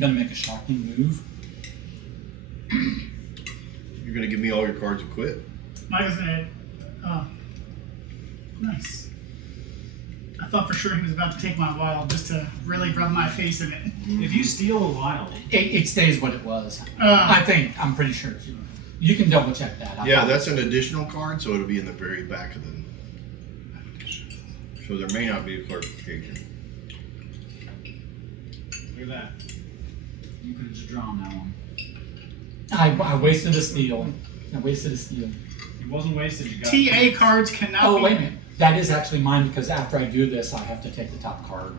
gonna make a shocking move. You're going to give me all your cards and quit? Michael's gonna. Oh, nice. I thought for sure he was about to take my wild just to really rub my face in it. If you steal a wild, It stays what it was. I think. I'm pretty sure. You can double check that. Yeah, that's an additional card, so it'll be in the very back of the. So there may not be a clarification. look at that. You could have just drawn that one. I wasted a steal. It wasn't wasted. You got TA cards cannot Oh be. wait a minute. That is actually mine because after I do this, I have to take the top card.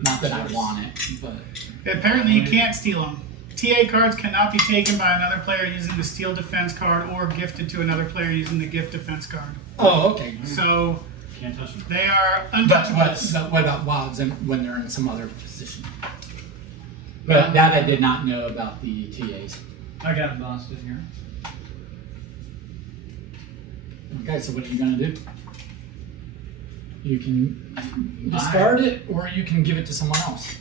Not that I want it, but Apparently, you can't steal them. TA cards cannot be taken by another player using the steal defense card or gifted to another player using the gift defense card. oh okay. So Can't touch them. they are But untouchables. what about wilds when they're in some other position? But that I did not know about the TAs. I got busted here. Okay, so what are you gonna do? You can discard it, or you can give it to someone else.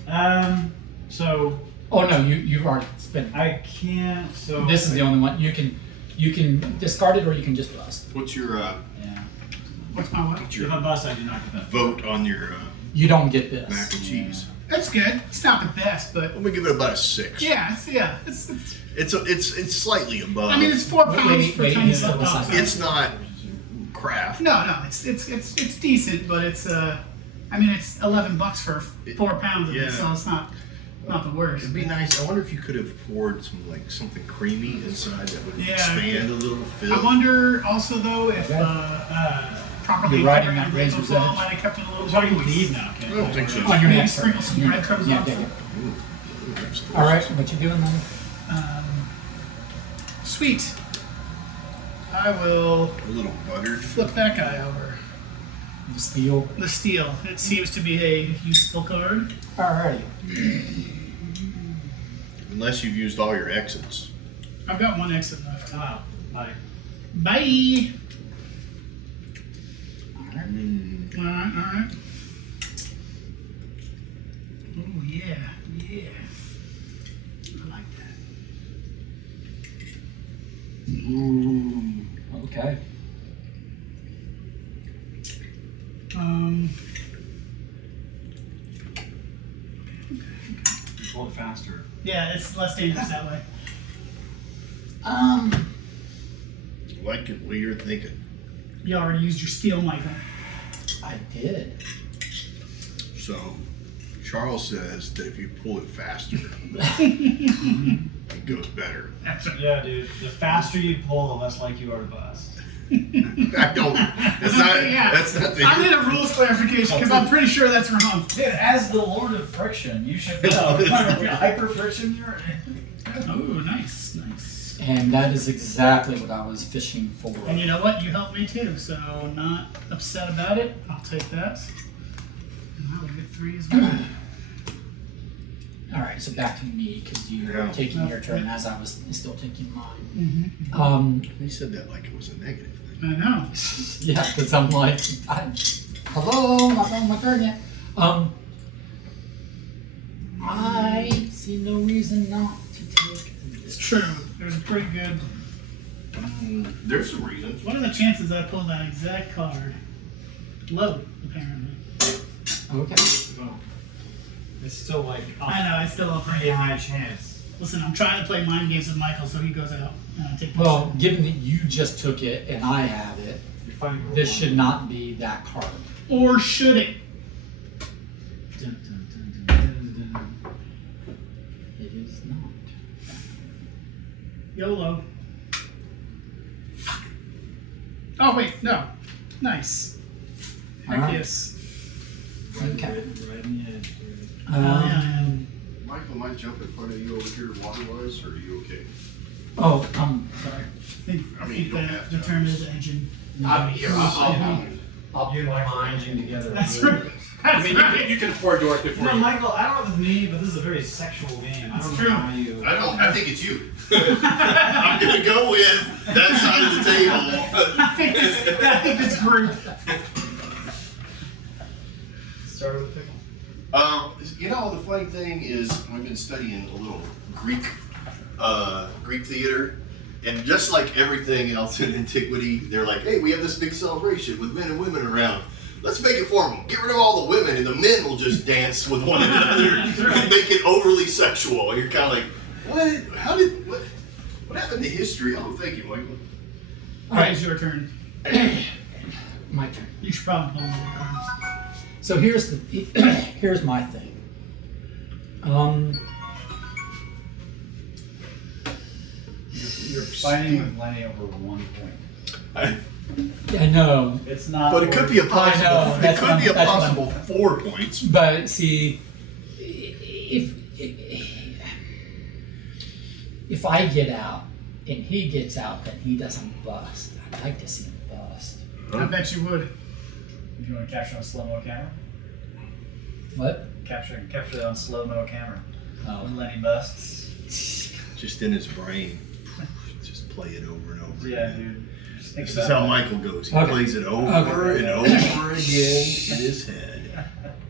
So Oh no, you've already spent it. I can't. So This is the only one. You can discard it, or you can just bust. What's your Yeah. What's my what? If I bust, I do not get that. vote on your You don't get this. mac and cheese? That's good. It's not the best, but I'm gonna give it about a 6. yeah, It's slightly above. I mean, it's 4 pounds Wait, for wait, 10 it's bucks. still the It's not crap. No, it's decent, but it's I mean it's $11 for 4 pounds of Yeah. it, so it's not the worst. It'd be nice. I wonder if you could have poured something creamy inside that would Yeah. expand a little. Fill. I wonder also though if properly You're riding covering that the razor's flow edge. might have kept it a little It's already moist. leave now. I don't think so. On your Maybe next sprinkle turn. some breadcrumbs Yeah, on yeah, top. yeah. All right, what you doing then? Sweet. I will A little buttered. flip that guy over. The steel. The steel. It seems to be a useful card. Alrighty. Unless you've used all your exits. I've got one exit left. Oh, bye. Bye. Alright. Alright. Oh yeah, yeah. I like that. Ooh. Okay. You pull it faster. Yeah, it's less dangerous that way. I like it what you're thinking. You already used your steel, Michael. I did. So, Charles says that if you pull it faster, it goes better. Yeah, dude. The faster you pull, the less like you are to bust. I don't. That's not. Yeah. That's not the. I need a rules clarification because I'm pretty sure that's wrong. Dude, as the Lord of Friction, you should know. Hyper friction, you're. Oh, nice, nice. And that is exactly what I was fishing for. And you know what? You helped me too, so not upset about it. I'll take that. And I will get 3 as well. Alright, so back to me, because you were Yeah. taking your turn as I was still taking mine. Mm-hmm. He said that like it was a negative thing. I know. Yeah, because I'm like, hello, not on my turn yet. I see no reason not to take It's this. true. There's a pretty good. There's some reasons. What are the chances I pull that exact card? Low, apparently. Okay. It's still like I know. I still have pretty high chance. Listen, I'm trying to play mind games with Michael, so he goes out and I take. Well, given that you just took it and I have it, You're fighting this should not be that card. Or should it? Dun, dun, dun, dun, dun, dun. It is not. YOLO. Fuck. Oh wait, no. Nice. Heck Alright. yes. Okay. Right in the edge, dude. Michael, might jump in front of you over here water-wise, or are you okay? Oh, I'm sorry. I think, I mean, you don't that have to. determines the engine. I'm here. I'll You and Michael engine together. That's right. I mean, you can pour Dork before No, you. Michael, I don't know if it's me, but this is a very sexual game. I It's don't true. know how you. I think it's you. I'm gonna go with that side of the table. I think this group. Start with a pickle. You know, the funny thing is, I've been studying a little Greek theater, and just like everything else in antiquity, they're like, hey, we have this big celebration with men and women around. Let's make it formal. Get rid of all the women, and the men will just dance with one another and make it overly sexual. And you're kind of like, what? What happened to history? Oh, thank you, Michael. Alright, it's your turn. My turn. You should probably pull more cards. So here's here's my thing. You're fighting with Lenny over 1 point. I know, It's not. But it could be a possible. I know, It that's could what be a I'm- that's what possible 4 points. but see, if I get out and he gets out, then he doesn't bust. I'd like to see him bust. I bet you would. If you want to capture on slow-mo camera, What? capture that on slow-mo camera. Oh. When Lenny busts. Just in his brain. Just play it over and over. Yeah, again. dude. Just think This is about how it. Michael goes. He Okay. plays it over Okay. and over again in his head.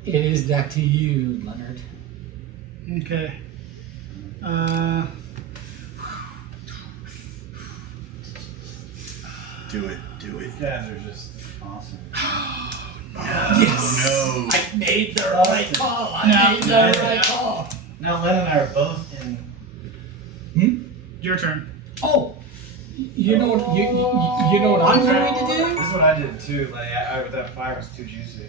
It is back to you, Leonard. Okay. Do it. Do it. You guys are just awesome. Yes! No. I made the right call. I No, made the no, right no. call. Now, Len and I are both in. Your turn. Oh, you know what? You know what I'm going to do? This is what I did too. Like, that fire was too juicy.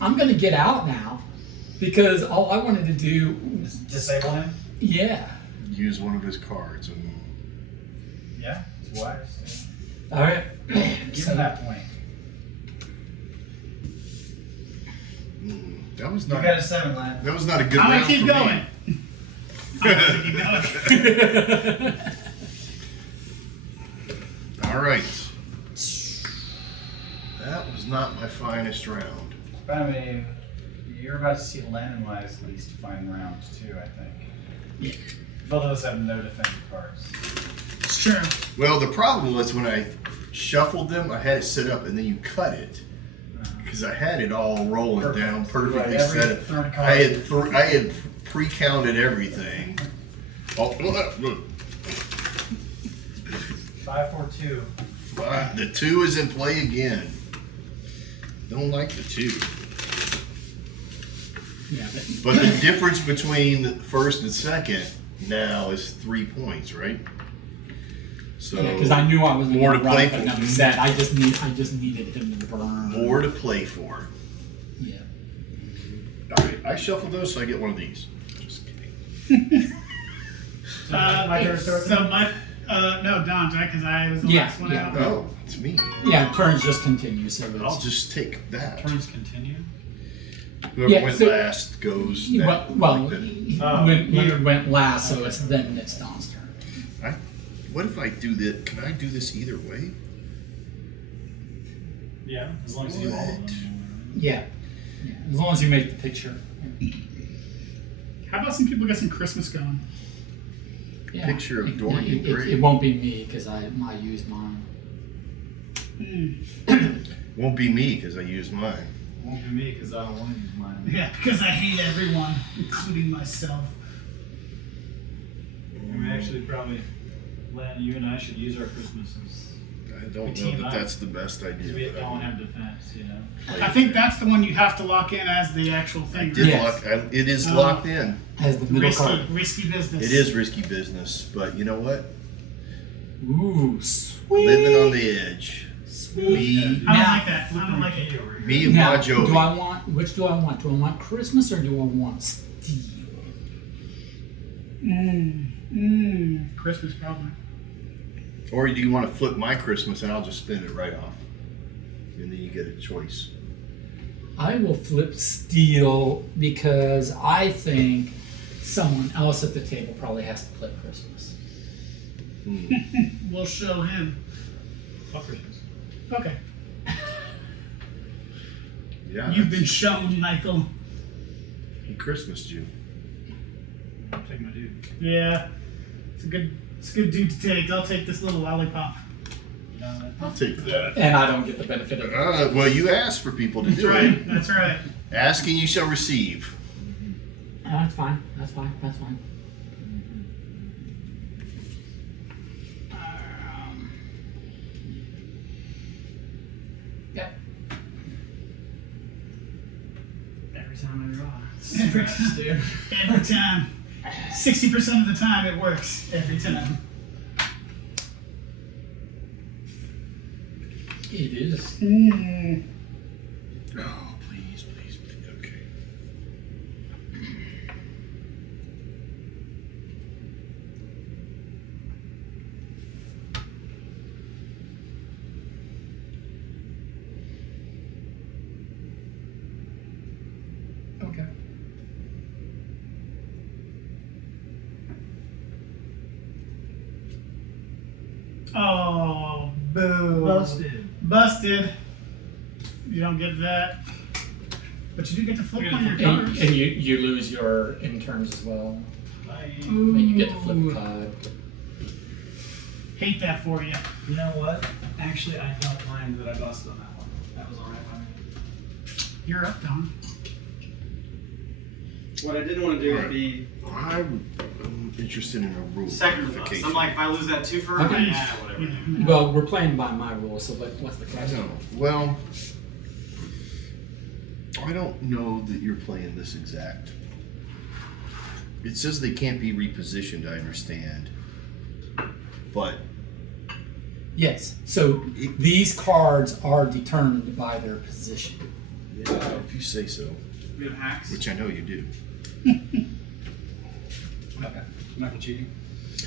I'm going to get out now because all I wanted to do, Just disable him? yeah. Use one of his cards. And Yeah, it's wise. All right. Give him that point. that was You not. got a 7, Len. That was not a good I'm round gonna keep for going. All right. That was not my finest round. But I mean, you're about to see Lennon-wise least fine round too, I think. Yeah. Both of us have no defending cards. It's true. Well, the problem was when I shuffled them, I had it set up and then you cut it. Because I had it all rolling Perfect. down perfectly Right, every set. third card. I had pre-counted everything. Oh, look. 5, 4, 2. The 2 is in play again. Don't like the 2. Yeah, But the difference between the first and second now is 3 points, right? So because I knew I was more going to to play run for. another set. I just needed him to burn. More to play for. Yeah. All right, I shuffled those, so I get one of these. Just kidding. My turn, No, Don's right, because I was the Yeah, last one yeah. out. Oh, it's me. Yeah, turns just continue. So I'll it's, just take that. Turns continue. Whoever Yeah, went so- last goes next. well, like that. when Leonard went last, so it's Don's turn. What if I do this? Can I do this either way? Yeah, as long as you do all of them. Yeah. As long as you make the picture. How about some people get some Christmas going? Yeah. Picture of Dorothy It Gray. won't be me because I used mine. Won't be me because I used mine. Won't be me because I don't want to use mine. Yeah, because I hate everyone, including myself. We actually probably, Len, you and I should use our Christmases. I don't We know team that up. that's the best idea. Because we but don't have defense, you know? I think that's the one you have to lock in as the actual I thing. did Yes. it is locked in. As the middle card. Risky business. It is risky business, but you know what? Ooh, sweet. Living on the edge. Me, I don't like that. I don't like it. me and Now, Bon Jovi. do I want? Which do I want? Do I want Christmas or do I want Steel? Christmas probably. Or do you want to flip my Christmas and I'll just spin it right off? And then you get a choice. I will flip Steel because I think someone else at the table probably has to flip Christmas. We'll show him. Fuck Christmas. Okay. Yeah. You've been shown, Michael. He Christmased you. I'm taking my dude. Yeah. It's a good dude to take. I'll take this little lollipop. I'll take that. And I don't get the benefit of it. Well, you asked for people to That's do right. it. That's right. Asking you shall receive. That's fine. That's fine. That's fine. Yeah. Every time I draw. Every Scratch, dude. Every time. 60% of the time it works. Every time. It is. Oh, please, please, please. Okay. Okay. Oh, boo. Busted. You don't get that. But you do get to flip one of your And, colors. and you lose your interns as well. Ooh. And you get to flip a card. Hate that for you. You know what? Actually, I don't mind that I busted on that one. That was alright by me. You're up, Don. What I didn't want to do would be I'm interested in a rule second bust. clarification. I'm like, if I lose that 2 for Okay. yeah, whatever. Yeah. Well, we're playing by my rules, so what's the I question? know. Well, I don't know that you're playing this exact. It says they can't be repositioned, I understand. But Yes. So these cards are determined by their position. yeah, if you say so, We have hacks. which I know you do. Okay. Not for cheating.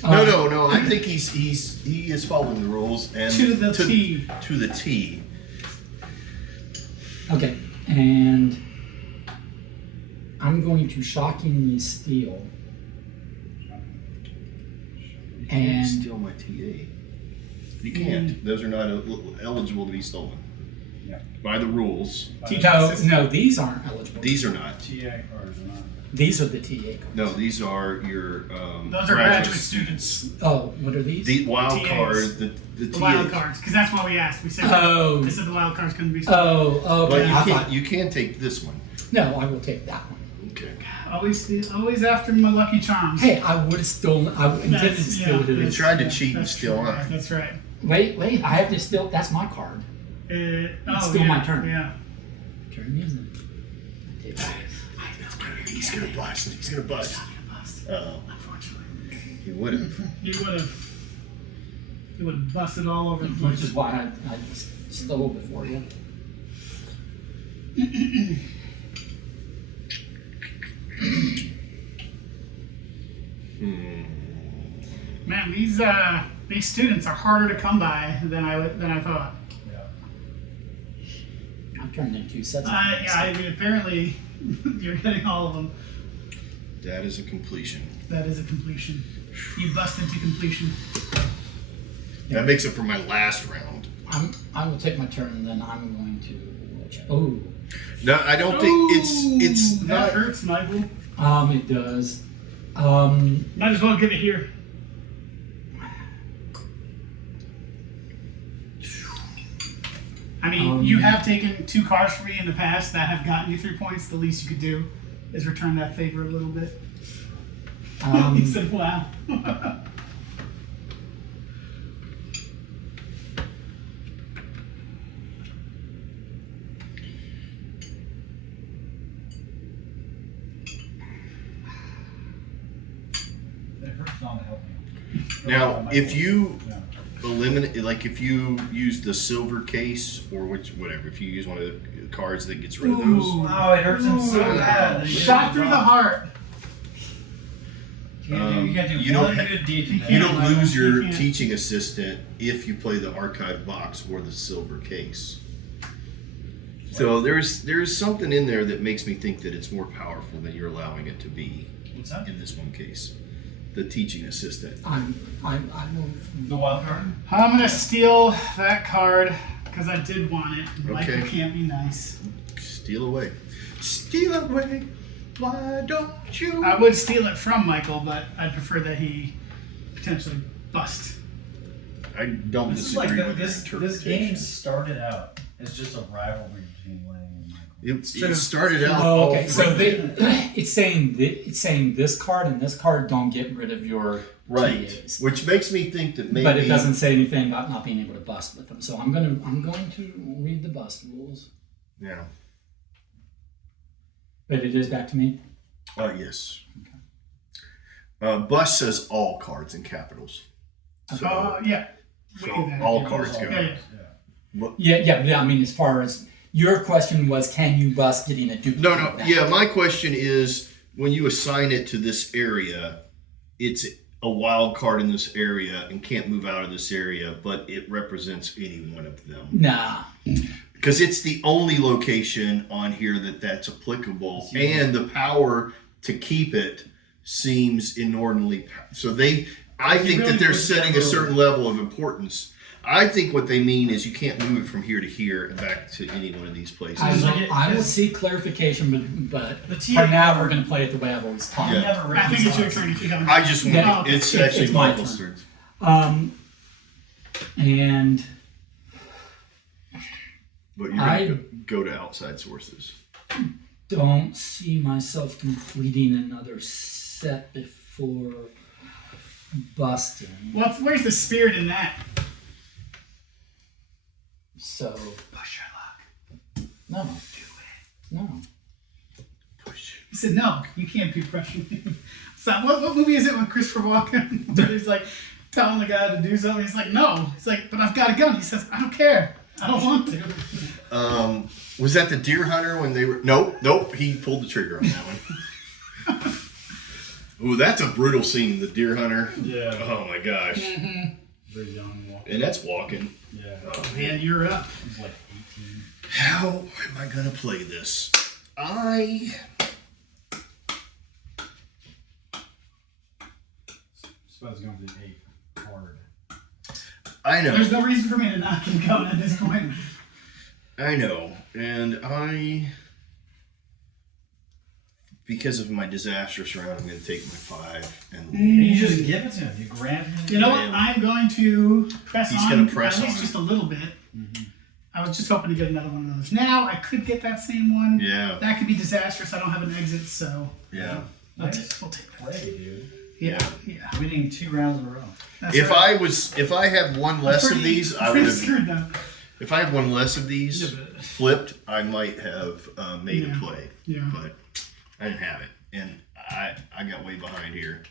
No. I think he is following the rules and To the T. To the T. Okay, and I'm going to shockingly steal You And- can't steal my TA. You can't. Those are not eligible to be stolen. Yeah. By the rules. No, these aren't eligible. These are not. TA cards are not. These are the TA cards. No, these are your Those are graduate students. Oh, what are these? The wild TAs. card, the The wild TAs. cards, because that's why we asked. We said Oh. they said the wild cards couldn't be. Oh, But okay. I thought, you can take this one. no, I will take that one. Okay. Always after my lucky charms. Hey, I would have stolen. I intended to steal it. You tried to cheat and that's steal true. mine. That's right. Wait, I have to steal. That's my card. Still yeah, my turn. Yeah. Turn isn't. Take that. He's gonna bust. He's gonna bust. Uh-oh. Unfortunately, He would have. he would have busted all over the place. Which is why I stole before you. Man, these students are harder to come by than I thought. I've turned in 2 sets. I mean, apparently you're hitting all of them. That is a completion. That is a completion. You busted to completion. That makes it for my last round. I will take my turn, and then I'm going to. Oh, No, I don't think it's that not. hurts, Michael. it does. Might as well give it here. I mean, you have taken 2 cards from me in the past that have gotten you 3 points. The least you could do is return that favor a little bit. He said, "Wow." It hurts not to help me. Now, if you eliminate, like if you use the silver case or whatever, if you use one of the cards that gets rid of those, Oh, it hurts him so bad. Shot through the heart. You can't do you don't one ha- good deed today. you don't lose your You can't. teaching assistant if you play the archive box or the silver case. So there's something in there that makes me think that it's more powerful than you're allowing it to be What's that? in this one case. The teaching assistant. I will. The wild card? I'm gonna steal that card because I did want it. Michael Okay. can't be nice. Steal away. Steal away. Why don't you? I would steal it from Michael, but I'd prefer that he potentially bust. I don't This is like disagree with this your game interpretation. started out as just a rivalry between Lang and Michael. It started out. Oh, okay. all So three- it's saying this card and this card don't get rid of your right, TAs. which makes me think that maybe. But it doesn't say anything about not being able to bust with them. So I'm going to read the bust rules. Yeah. But it is back to me. Yes. Bus says all cards in capitals. So, Yeah. so We do that. all cards go. Yeah, yeah. Yeah. I mean, as far as your question was, can you bust getting a duplicate? No. of that? Yeah, my question is when you assign it to this area, it's a wild card in this area and can't move out of this area, but it represents any one of them. Nah. Because it's the only location on here that's applicable, and the power to keep it seems inordinately. So I think really that they're put setting a together- certain level of importance. I think what they mean is you can't move it from here to here and back to any one of these places. I will seek clarification, but The for TA now we're going to play it the way I've always taught. Yeah. Never I think it's your reconciled. turn if you haven't. I just want Yeah. it's It's actually my Michael's turn. turn. And But you're I- going to go to outside sources. don't see myself completing another set before busting. Where's the spirit in that? So Push your luck. no, no. Push. He said, "No, you can't be crushing me." So what movie is it with Christopher Walken? Where he's like telling the guy to do something. He's like, "No." He's like, "But I've got a gun." He says, "I don't care. I don't want to." Was that the deer hunter when they were? Nope. He pulled the trigger on that one. Ooh, that's a brutal scene. The deer hunter. Yeah. Oh my gosh. Very young walk. And that's walking. Yeah. Man, you're up. He's like 18. How am I gonna play this? Suppose going to the 8. hard. I know. There's no reason for me to not keep going at this point. I know. And because of my disastrous round, I'm going to take my 5 and You just give it to him. You grab him. You know what? I'm going to press He's on gonna press at least on just a little bit. I was just hoping to get another one of those. Now I could get that same one. Yeah. That could be disastrous. I don't have an exit, so Yeah. we'll take that. Play, dude. Yeah. Winning 2 rounds in a row. That's If right. I had one less of these, I would pretty have. screwed now. If I had one less of these flipped, I might have made Yeah. a play. Yeah. But I didn't have it, and I got way behind here.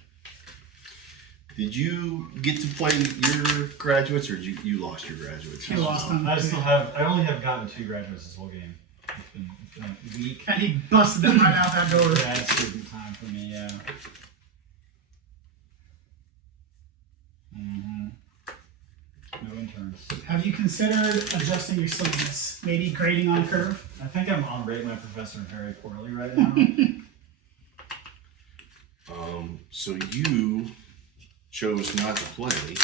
Did you get to play your graduates, or did you lost your graduates? He lost them. I only have gotten 2 graduates this whole game. It's been a week. And he busted them right out that door. Grad student time for me, yeah. No interns. Have you considered adjusting your syllabus? Maybe grading on a curve? I think I'm on rate my professor very poorly right now. So you chose not to play,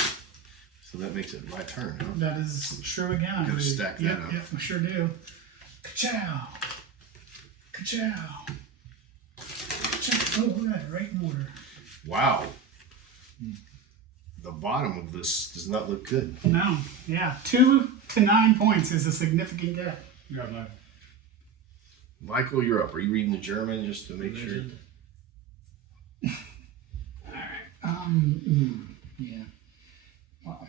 so that makes it my turn. Huh? That is true again. I Gotta believe. stack that yep, up. Yep, we sure do. Ka-chow. Ka-chow. Ka-chow. Oh, look at that, right in order. Wow. The bottom of this does not look good. No, yeah. 2 to 9 points is a significant gap. You're up, Mike. Michael, you're up. Are you reading the German just to make sure? Yeah. Well,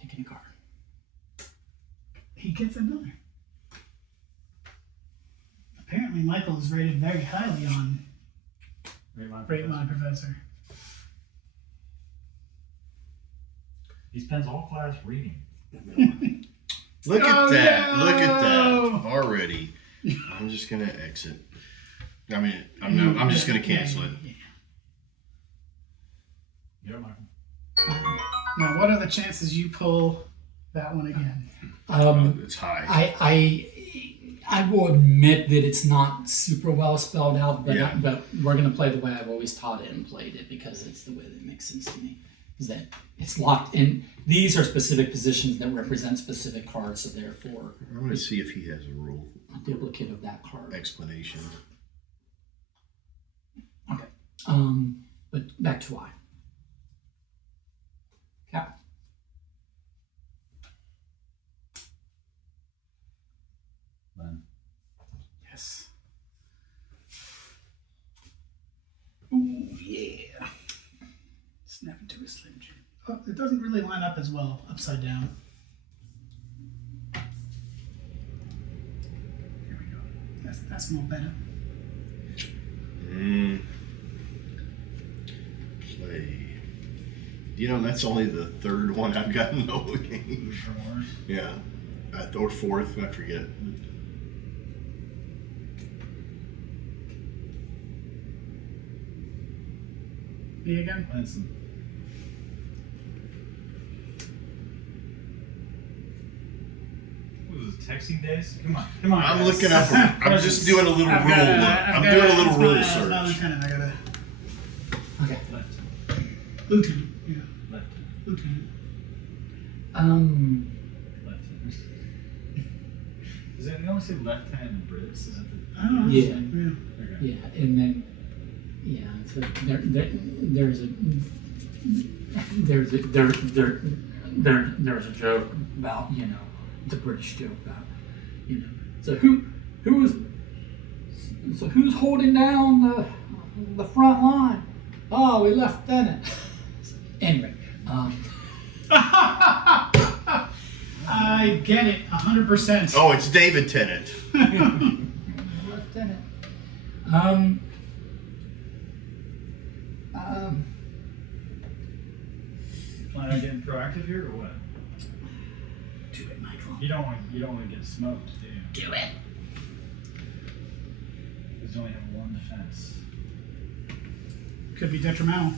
taking a card. He gets another. Apparently, Michael is rated very highly on Rate My Professor. He spends all class reading. Look at Oh, that. no. Look at that. Already. I'm just going to exit. I mean, I'm just going to cancel it. Yeah. You're up, Michael. Now, what are the chances you pull that one again? It's high. I will admit that it's not super well spelled out, but Yeah. but we're gonna play the way I've always taught it and played it because it's the way that makes sense to me. Is that it's locked in? These are specific positions that represent specific cards, so therefore I'm going to see if he has a rule a duplicate of that card. explanation. Okay. But back to I. Cap. Yes. Ooh, yeah. Snap into a Slim Jim. Oh, it doesn't really line up as well upside down. Here we go. That's more better. Play. You know, that's only the third one I've gotten the whole game. Yeah. Or fourth, I forget. Me again? Winston. What was it, texting days? Come on. I'm guys. looking up. I'm just doing a little rule. I'm doing a little rule search. Lieutenant, I gotta. Okay. Left. Lieutenant, yeah. Left. Lieutenant. Left. Does it only say left hand in Brits? Is that the... I don't know. Yeah. Okay. Yeah, and then so there's a joke about the British joke about so who's holding down the front line? Oh, we Lieutenant. Anyway, I get it, 100%. Oh, it's David Tennant. Lieutenant. Plan on getting proactive here or what? Do it, Michael. You don't want to get smoked, do you? Do it. Because you only have one defense. Could be detrimental.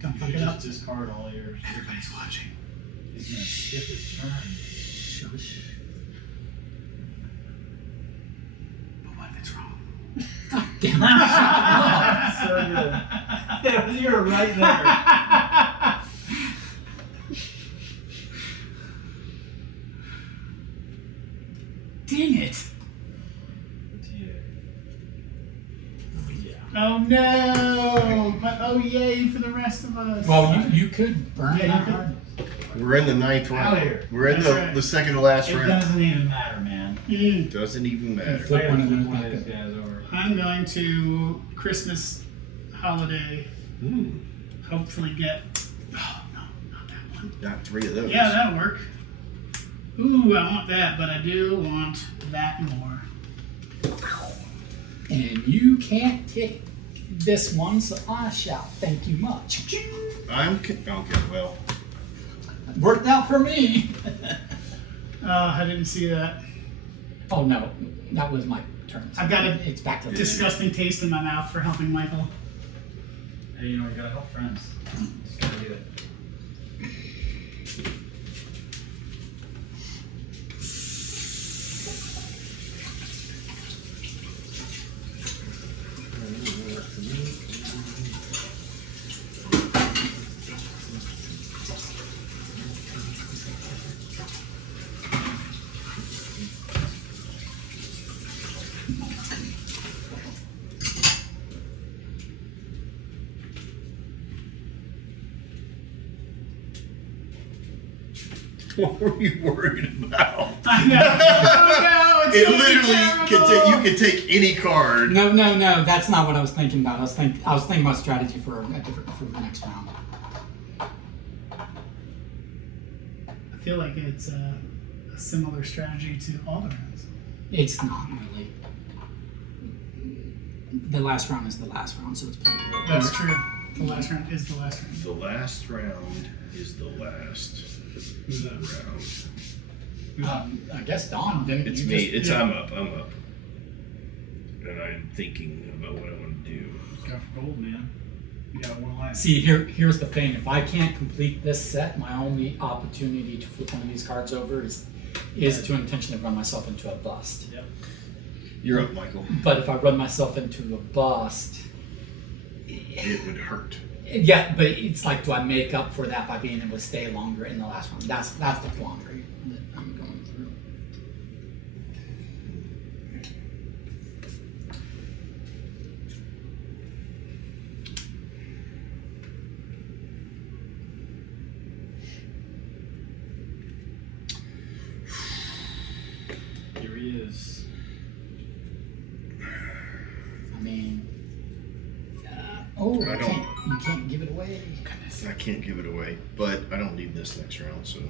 Don't You fuck should it up. just discard all yours. Everybody's watching. He's gonna skip his turn. Shush. But what if it's wrong? Damn it. So good. You were right there. Dang it. TA. Yeah. Oh no! But oh yay for the rest of us. Well, you could burn Yeah, that you hard. We're in the ninth Out round. here. We're in That's right. the second to last It round. doesn't even matter, man. Doesn't even matter. Flip one of those One back of up. these guys over. I'm going to Christmas holiday. Hmm. Hopefully get. Oh no, not that one. Got 3 of those. Yeah, that'll work. Ooh, I want that, but I do want that more. And you can't take this one, so I shall thank you much. Okay, well. Worked out for me. I didn't see that. Oh no, that was my turn. I've got a It's back to the disgusting taste in my mouth for helping Michael. Hey, you know, you gotta help friends. Just gotta do it. What were you worried about? I know. Oh no, it's It gonna be literally terrible. you could take any card. No, that's not what I was thinking about. I was thinking about strategy for the next round. I feel like it's a similar strategy to all the rounds. It's not really. The last round is the last round, so it's playable. That's true. The last round is the last round. The last round is the last round. I guess Don didn't. It's you me. just- It's I'm up. And I'm thinking about what I want to do. Go for gold, man. You got one life. See, here's the thing. If I can't complete this set, my only opportunity to flip one of these cards over is to intentionally run myself into a bust. Yep. You're up, Michael. But if I run myself into a bust, It would hurt. yeah, but it's like, do I make up for that by being able to stay longer in the last one? That's the quandary that I'm going through. Here he is. I mean, oh, I don't- you can't give it away. I can't give it away, but I don't need this next round, so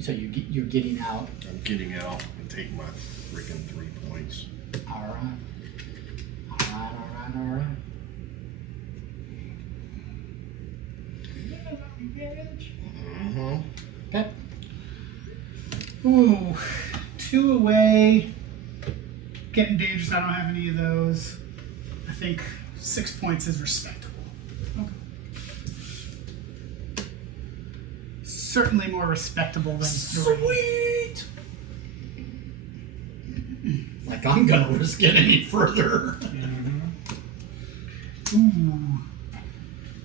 So you're getting out. I'm getting out and taking my freaking 3 points. All right. All right. Mm-hmm. Okay. Ooh, 2 away. Getting dangerous. I don't have any of those. I think 6 points is respectable. Okay. Certainly more respectable than 3. Sweet. Like I'm gonna risk it any further. Ooh.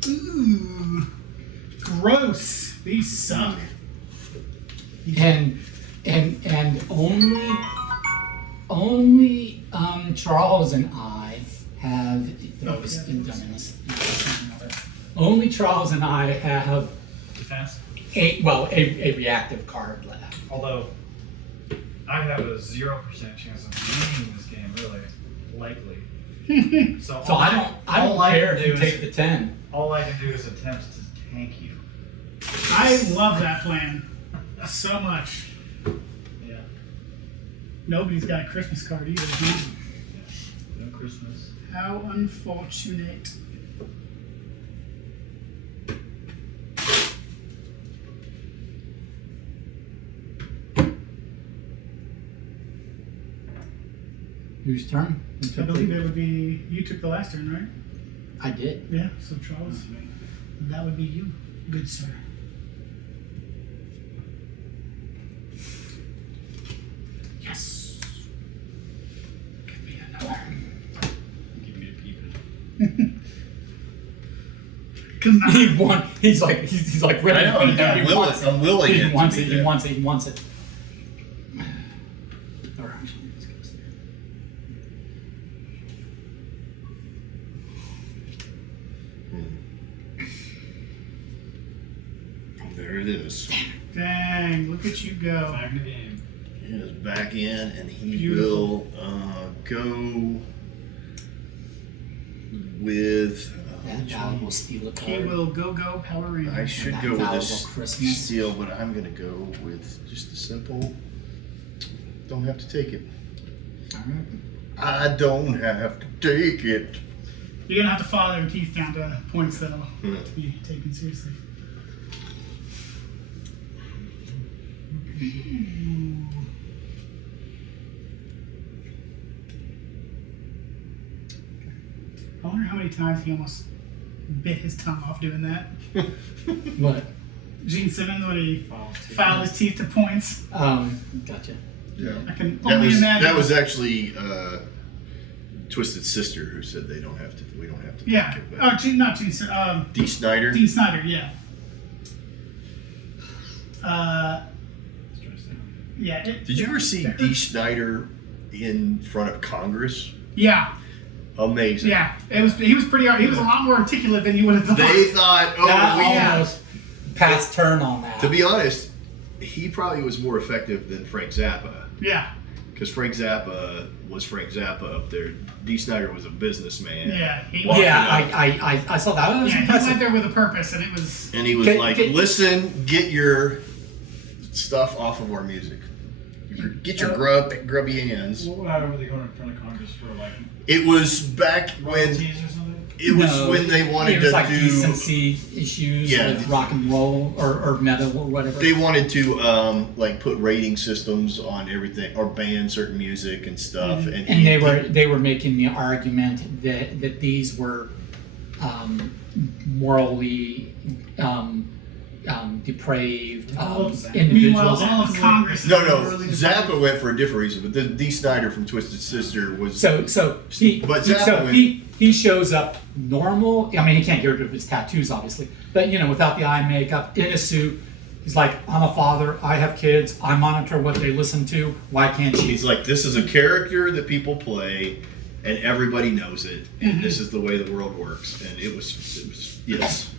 Ooh. Gross. These suck. And only Charles and I have only Charles and I have Defense. a reactive card left. Although, I have a 0% chance of winning this game, really. Likely. So So I don't all I care can if you do take is- the 10. All I can do is attempt to tank you. I love that plan so much. Yeah. Nobody's got a Christmas card either. Huh? No Christmas. How unfortunate. Whose turn? I believe it would be you took the last turn, right? I did. Yeah. So Charles, that would be you, good sir. Yes. Give me another. Give me a peep. Come on. He won. He's like ready. I'm willing. I'm willing. He wants it. Or actually, this goes there. There it is. Dang, look at you go. Back in the game. He is back in, and he Beautiful. will go with. That Val will steal a He card. will go Power Rangers. I should That go with valuable this Christmas. steal, but I'm gonna go with just a simple. Don't have to take it. I don't have to take it. You're gonna have to follow their teeth down to points that'll Hmm. be taken seriously. I wonder how many times he almost bit his tongue off doing that. What? Gene Simmons when he filed his teeth to points. Gotcha. Yeah. I can That only was imagine. that was actually Twisted Sister who said they don't have to. We don't have to. Yeah. Take it, Oh, Gene, not Gene. Dee Snider. Dean Snyder. Yeah. Yeah. Did you ever see Dee Snider in front of Congress? Yeah. Amazing. Yeah. He was pretty. He was a lot more articulate than you would have thought. They thought, oh, That we. almost passed turn on that. To be honest, he probably was more effective than Frank Zappa. Yeah. Because Frank Zappa was Frank Zappa up there. Dee Snider was a businessman. Yeah. He, Walking Yeah, up. I saw that. It was yeah. He impressive. went there with a purpose, and it was. And he was like, listen, get your stuff off of our music. Get your grubby hands. What were they going in front of Congress for, like, It was back when royalties or something? it was No, when they wanted it was to like do decency issues Yeah. with rock and roll or metal or whatever. they wanted to like put rating systems on everything or ban certain music and stuff. and he- they were making the argument that these were morally depraved Meanwhile, individuals. all of Congress. No, is really Zappa went for a different reason, but then Dee Snider from Twisted Sister was So he But Zappa so went- he shows up normal. I mean, he can't get rid of his tattoos, obviously, but without the eye makeup, in a suit. He's like, I'm a father. I have kids. I monitor what they listen to. Why can't she? he's like, this is a character that people play, and everybody knows it, and this is the way the world works. And it was yes,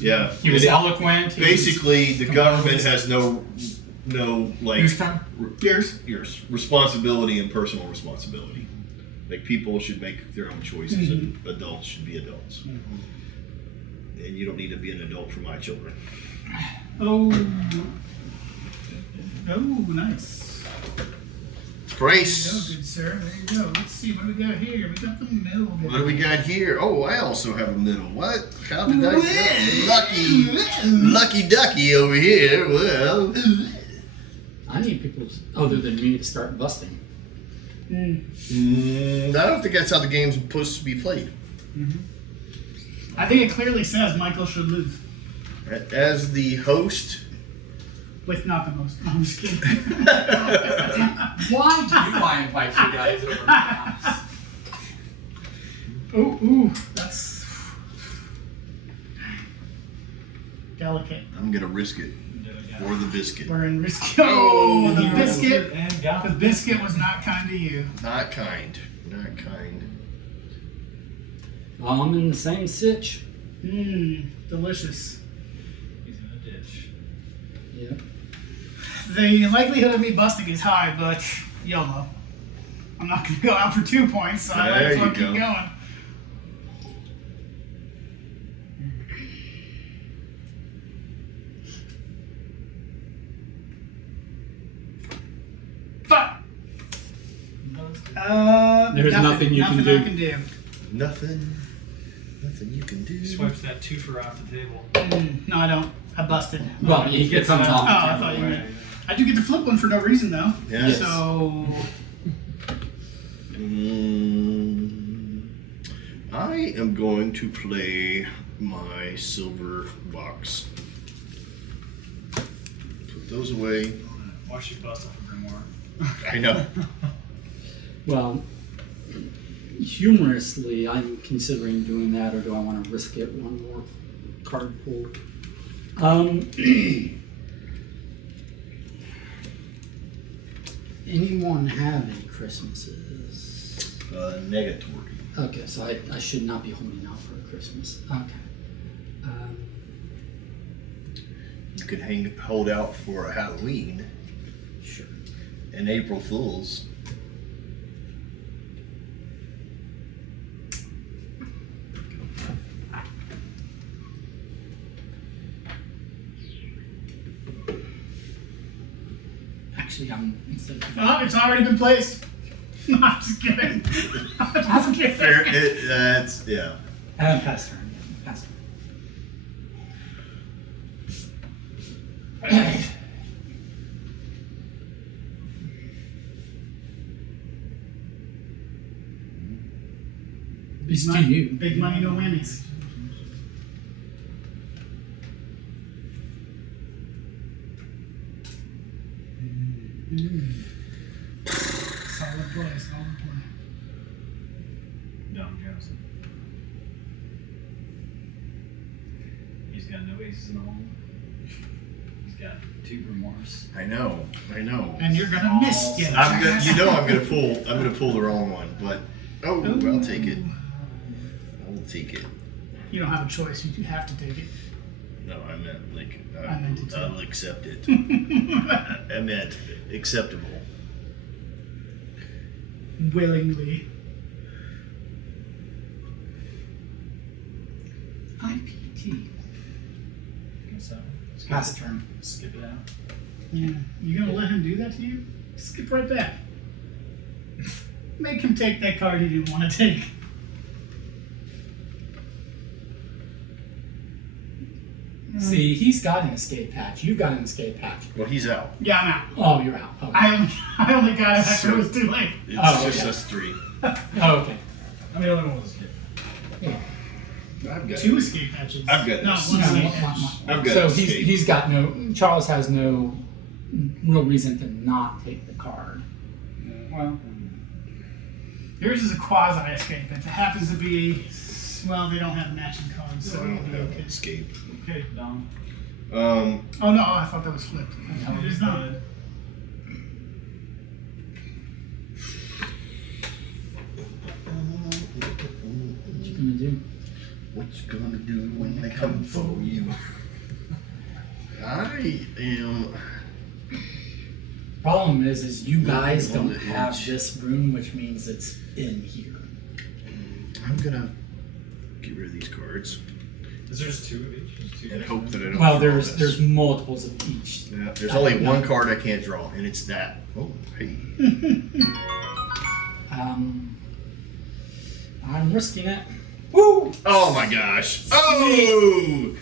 yeah. He was And eloquent. he was basically, the government has no like News time? Yours responsibility and personal responsibility. Like people should make their own choices, and adults should be adults. And you don't need to be an adult for my children. Oh, nice. Grace. There you go, good sir. There you go. Let's see what do we got here. We got the middle. What do we got here? Oh, I also have a middle. What? How did I get lucky ducky over here? Well, I need people other than me to start busting. I don't think that's how the game's supposed to be played. I think it clearly says Michael should lose. As the host, With not the most. I'm just kidding. Why do I invite you guys over to my house? Ooh, that's delicate. I'm gonna risk it for the biscuit. We're in risk. Oh, the Oh. biscuit. And got The biscuit was not kind to you. Not kind. Not kind. Well, I'm in the same sitch. Delicious. He's in a ditch. Yep. The likelihood of me busting is high, but YOLO. I'm not going to go out for 2 points, so I might There as well you keep go. going. Fuck! There's nothing you can do. I can do. Nothing you can do. Swipes that twofer off the table. No, I don't. I busted. Well, it comes Oh, off. I thought you meant. I do get to flip one for no reason, though. Yes. So, I am going to play my silver box. Put those away. Watch you bust off a grimoire. I know. Well, humorously, I'm considering doing that, or do I want to risk it? One more card pull. anyone have any Christmases? Negatory. Okay, so I should not be holding out for a Christmas. Okay. You could hold out for a Halloween Sure. and April Fools. Actually, I'm. Oh, it's already been placed. No, I'm just kidding. I'm just kidding. Fair. That's yeah. Pass turn. Pass turn. It's to you. Big money, no whammies. Solid play, solid play. Don Johnson. He's got no aces in the hole. He's got 2 remorse. I know. And you're gonna miss it. I'm gonna. You know I'm gonna pull. I'm gonna pull the wrong one, but oh, I'll take it. I'll take it. You don't have a choice. You have to take it. No, I meant like I meant it too. I'll accept it. I meant acceptable. Willingly. IPT. So, Pass turn. skip it out. Yeah. You gonna let him do that to you? Skip right back. Make him take that card he didn't want to take. See, he's got an escape hatch. You've got an escape hatch. Well, he's out. Yeah, I'm out. Oh, you're out. Oh, I only got it after it was too late. It's Oh, just okay. us 3. oh okay. I'm the only one with skip. I've got 2 escape hatches. I've got no, this. one No, escape one- hatch. one- I've got so escape. he's got no. Charles has no real reason to not take the card. Well, yours is a quasi escape. If it happens to be, well, they don't have matching cards, so I it'll don't be have okay. escape. Okay, Don. Oh no, I thought that was flipped. It is not. What you gonna do? What you gonna do when they come for you? I am. Problem is you guys On don't the have edge. this room, which means it's in here. I'm gonna get rid of these cards Is there just 2 of each? There's 2 and hope that I don't. Well, draw there's this. multiples of each. Yeah, there's only one card I can't draw, and it's that. Oh, hey. I'm risking it. Woo! Oh my gosh. Oh.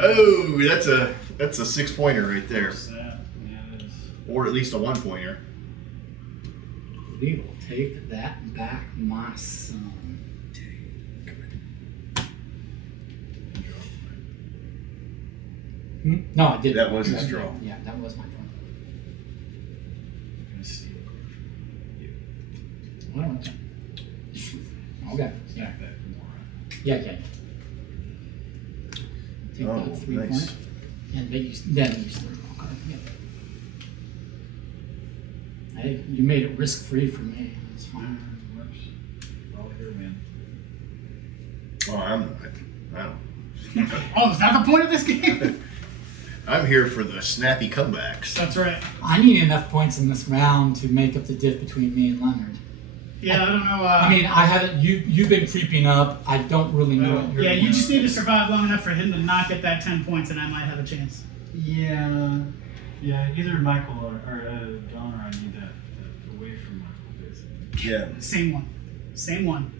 Oh, that's a 6-pointer right there, What's that? Yeah, it is. or at least a 1-pointer. We will take that back, my son. No, I didn't. That was his draw. Yeah, that was my draw. I'm gonna steal a card. Well, okay. Okay. Yeah. Stack that for more. Yeah. Take Oh, that 3 nice. point. And then use the draw card. Yeah. Hey, you made it risk free for me. That's fine. Works. Roll here, win. Oh, I'm not. Oh, is that the point of this game? I'm here for the snappy comebacks. That's right. I need enough points in this round to make up the diff between me and Leonard. Yeah, I don't know. I mean, I haven't. You've been creeping up. I don't really know what you're yeah, doing. you just need to survive long enough for him to not get that 10 points, and I might have a chance. Yeah. Yeah, either Michael or Don or I need that away from Michael, basically. Yeah. Same one. Same one.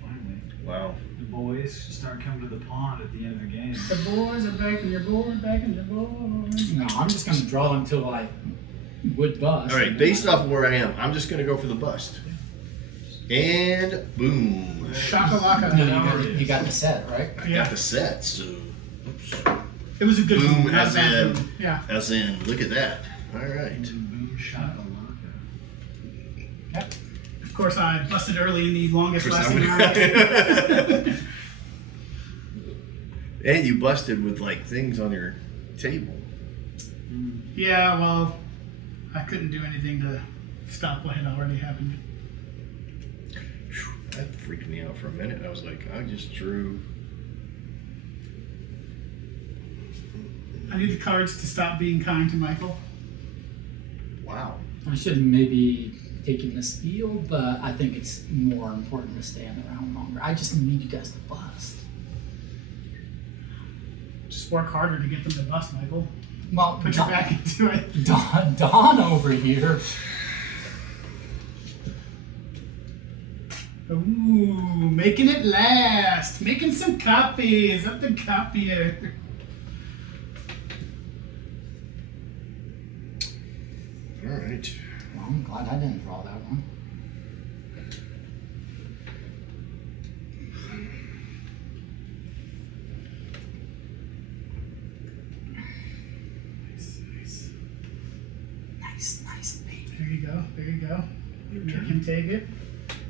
Finally. Wow. The boys start coming to the pond at the end of the game. The boys are backing your board, backing your board. No, I'm just gonna draw until I would bust. All right, based off of where I am, I'm just gonna go for the bust. And boom. Shakalaka. No, you got the set, right? I Yeah. got the set, so oops. It was a good Boom, move. Not a as bad in- move. Yeah. As in, look at that. All right. Boom shot Alaka. Of course, I busted early in the longest Of course, lasting I'm round. And you busted with like things on your table. Yeah, well, I couldn't do anything to stop what had already happened. That freaked me out for a minute. I was like, I just drew. I need the cards to stop being kind to Michael. Wow. I should have maybe taken the steal, but I think it's more important to stand around longer. I just need you guys to bust. Just work harder to get them to bust, Michael. Well, Put your back into it. Don over here. Ooh, making it last. Making some copies of the copier. All right. Well, I'm glad I didn't draw that one. Nice, baby. There you go. There you go. Make him take it.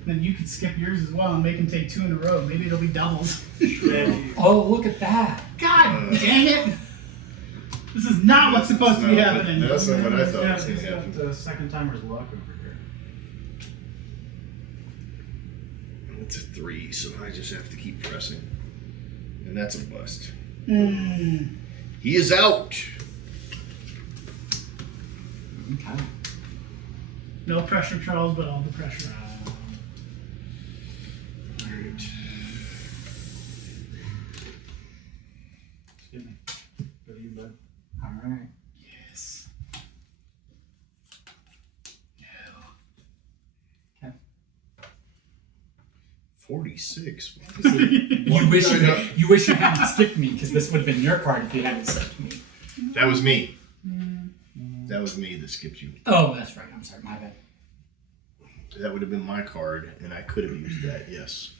Then you could skip yours as well and make him take 2 in a row. Maybe it'll be doubles. Oh, look at that. God dang it! This is not what's supposed to be happening. That's not what I thought Yeah, was going he's to got happen. the second timer's luck over here. It's a 3, so I just have to keep pressing. And that's a bust. Mm. He is out. Okay. No pressure, Charles, but all the pressure. All right. Excuse me. Go to you, bud. All right. Yes. Okay. 46. You wish you hadn't skipped me, because this would have been your card if you hadn't skipped me. That was me. That was me that skipped you. Oh, that's right. I'm sorry. My bad. That would have been my card, and I could have used that, yes.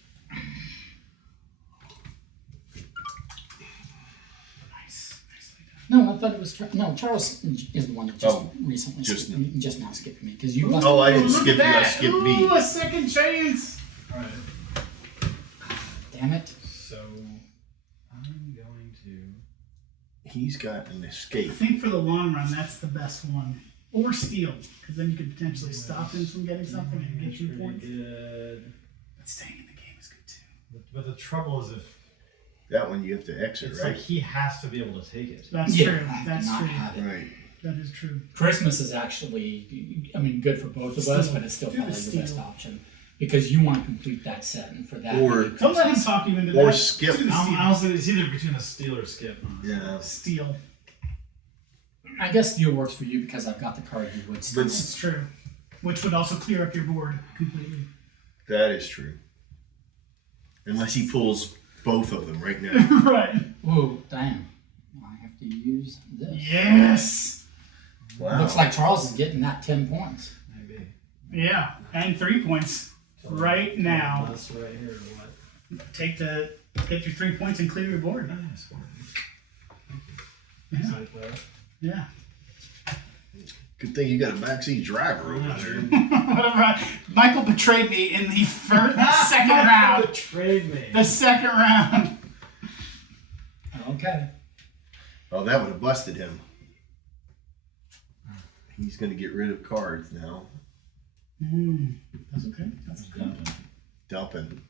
Nice. Nicely No, I thought it was no. Charles is the one that just Oh, recently just skipped me, just now skipped me because you. Oh, I didn't Look skip at you, I that. skipped Ooh, me. a second chance. Alright, Damn it! so I'm going to. He's got an I escape. think for the long run, that's the best one. Or steal, because then you could potentially stop him from getting something and get you Pretty points. good. But staying in the game is good too. But the trouble is if That one you have to exit, it's right? like he has to be able to take it. That's Yeah, true. I did That's not true. have it. Right. That is true. Christmas is actually, I mean, good for both of us, Steal. but it's still Do the probably the best steal. option because you want to complete that set, and for that, Or- maybe Don't let him Christmas. talk you into Or that. skip. Do the steal. I also it's either between a steal or skip. Yeah. Steal. I guess steal works for you because I've got the card you would steal. It's true. Which would also clear up your board completely. That is true. Unless he pulls both of them right now. Right. Whoa, damn! I have to use this. Yes. Wow. Looks like Charles is getting that 10 points. Maybe. Yeah. And 3 points right now. That's right here or what? Get your 3 points and clear your board. Nice. Yeah. Sorry, player. Yeah. Good thing you got a backseat driver over there. Whatever. Michael betrayed me in the second round. Betrayed me. The second round. Okay. Oh, that would have busted him. He's going to get rid of cards now. That's okay. That's okay. Dumping.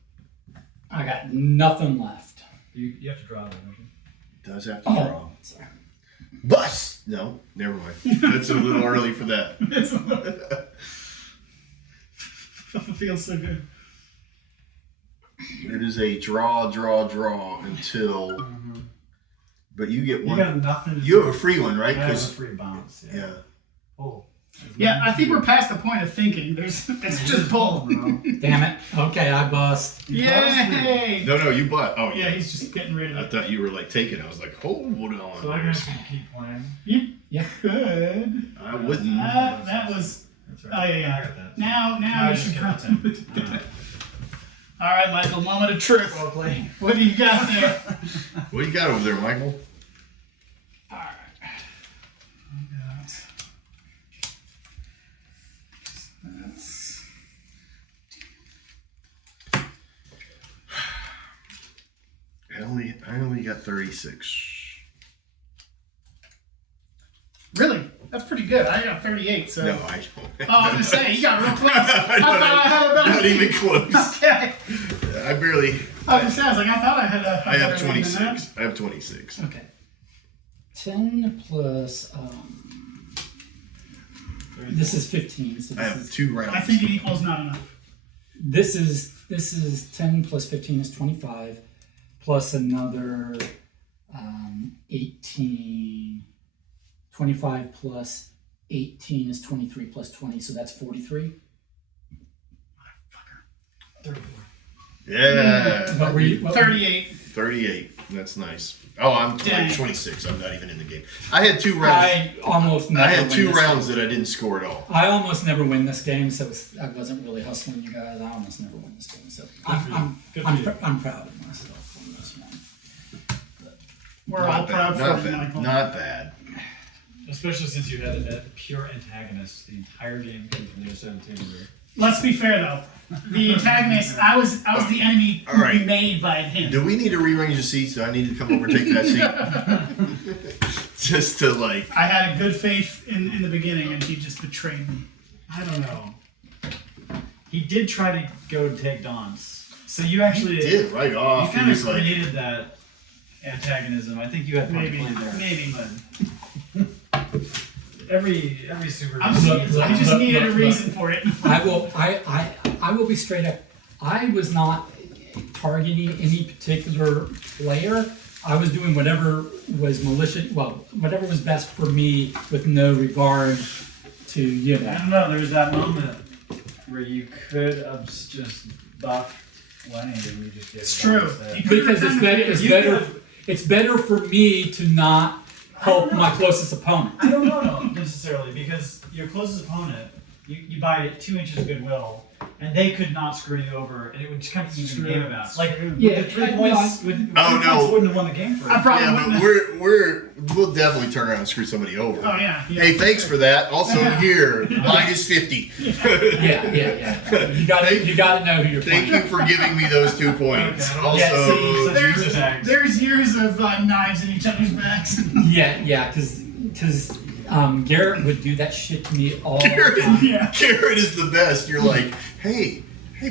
I got nothing left. You have to draw that, don't you? Does have to draw. Oh, sorry. Bust! No, never mind. That's a little early for that. Feels so good. It is a draw until. But you get You one. got nothing. You have a free one, right? I have a 'Cause- free bounce. yeah. Oh. Yeah, I think we're past the point of thinking. It's just pull. bro. Damn it. Okay, I bust. Yay! No, you bought. Oh, Yeah, yeah. he's just getting rid of I it. thought you were like taking it. I was like, hold on. So I'm just gonna keep playing. You could. I wouldn't. That was. That's Oh right. yeah. I got that. Now I you just should got come. All right, Michael. Moment of truth. Well played. What do you got there? What do you got over there, Michael? All right. That's. I only got 36. Really? That's pretty good. I got 38, so. No, I don't. Oh, I was going to say, you got real close. I thought I had a better. Not even close. Okay. I barely. I was going to say, I was like, I thought I had a. I have better name than that. 26. I have 26. Okay. 10 plus. This is 15. So I this have is, 2 rounds. I think it equals not enough. this is 10 plus 15 is 25, plus another 18. 25 plus 18 is 23 plus 20, so that's 43. Yeah. But were you, 38. 38. That's nice. Oh, I'm Dang. 26. I'm not even in the game. I had 2 rounds. I almost never I had win 2 this rounds game. that I didn't score at all. I almost never win this game, so I wasn't really hustling you guys. I almost never win this game, so I'm proud of myself on this one. We're all Not proud bad. for Not you, bad. Michael. Not bad. Especially since you had a pure antagonist the entire game came from the other side of the table. Let's be fair, though. The antagonist, I was the enemy All right. made by him. Do we need to rearrange the seats? Do I need to come over and take that seat? Just to like. I had a good faith in the beginning, and he just betrayed me. I don't know. He did try to go and take Don's. So you actually Did right you off. He kind of was like. created that antagonism. I think you had part to Maybe, play there. maybe. But every super. I Look, just needed a look. reason for it. I will be straight up. I was not targeting any particular player. I was doing whatever was malicious, whatever was best for me with no regard to, you I know. don't know. There was that moment where you could have just buffed Lenny and you just gave It's Don true. instead. You could've Because done it's better for me to not help my closest opponent. I don't know necessarily because your closest opponent, you buy it 2 inches of goodwill, and they could not screw you over, and it would just kind of even the game about. Like Yeah, with the 3 I- points, with Oh, 3 no. points wouldn't have won the game for you. I probably Yeah, wouldn't but have. we'll definitely turn around and screw somebody over. Oh, yeah. Hey, thanks for that. Also here, minus 50. Yeah. You got to know who you're Thank playing. you for giving me those 2 points. Okay. Also, Yeah, see, There's years of knives in each other's backs. Yeah, because Garrett would do that shit to me all the Garrett, time. Yeah. Garrett is the best. You're like, hey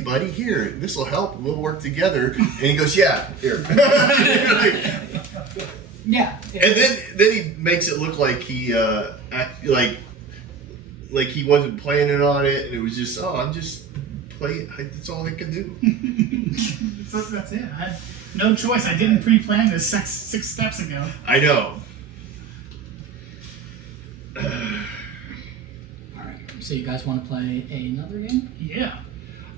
buddy, here, this will help. We'll work together. And he goes, yeah, here. You're like, Yeah. and then he makes it look like he like he wasn't planning on it, and it was just, I'm just playing. That's all I can do. So that's it. I had no choice. I didn't pre-plan this six steps ago. I know. All right. So you guys want to play another game? Yeah.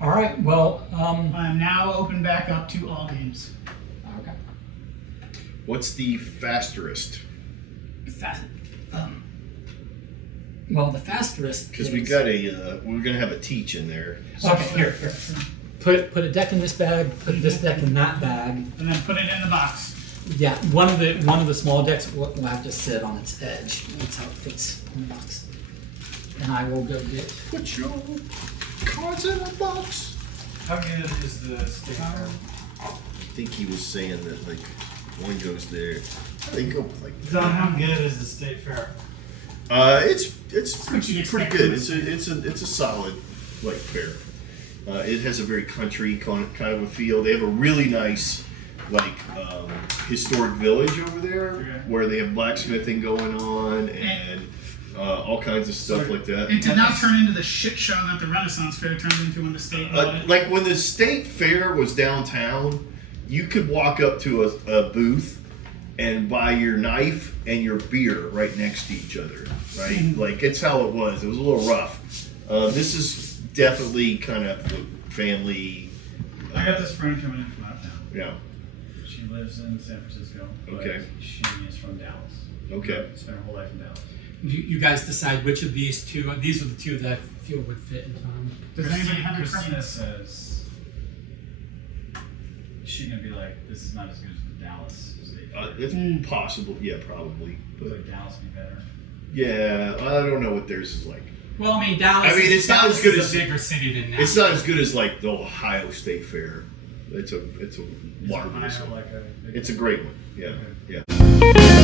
All right. Well, I'm now open back up to all games. okay. What's the fastest? Well, the fastest. Because we got we're gonna have a teach in there. Okay. Here. Put a deck in this bag. Put this deck in that bag. And then put it in the box. Yeah. One of the small decks will have to sit on its edge. That's how it fits in the box. And I will go get. Put your cards in a box. How good is the state fair? I think he was saying that like one goes there. They go like. Don, how good is the state fair? It's What you'd pretty expect good. from It's a solid like fair. It has a very country kind of a feel. They have a really nice like historic village over there where they have blacksmithing going on and all kinds of stuff like that. It did not turn into the shit show that the Renaissance Fair turned into when the state bought it. Like when the state fair was downtown, you could walk up to a booth and buy your knife and your beer right next to each other, right? Like it's how it was. It was a little rough. This is definitely kind of family. I got this friend coming in from out of town. Yeah. She lives in San Francisco. But Okay. She is from Dallas. Okay. Spent her whole life in Dallas. You guys decide which of these two. These are the two that I feel would fit in time. Does anybody have a Christina preference? says she's gonna be like, this is not as good as the Dallas state fair. It's possible. Yeah, probably. Would But Dallas be better? yeah, I don't know what theirs is like. Well, I mean, Dallas. I mean, it's not Dallas as good is as- a bigger city than that. It's not as good as like the Ohio State Fair. It's a Is it marvelous vinyl one. like a? It's a great one. Yeah, yeah.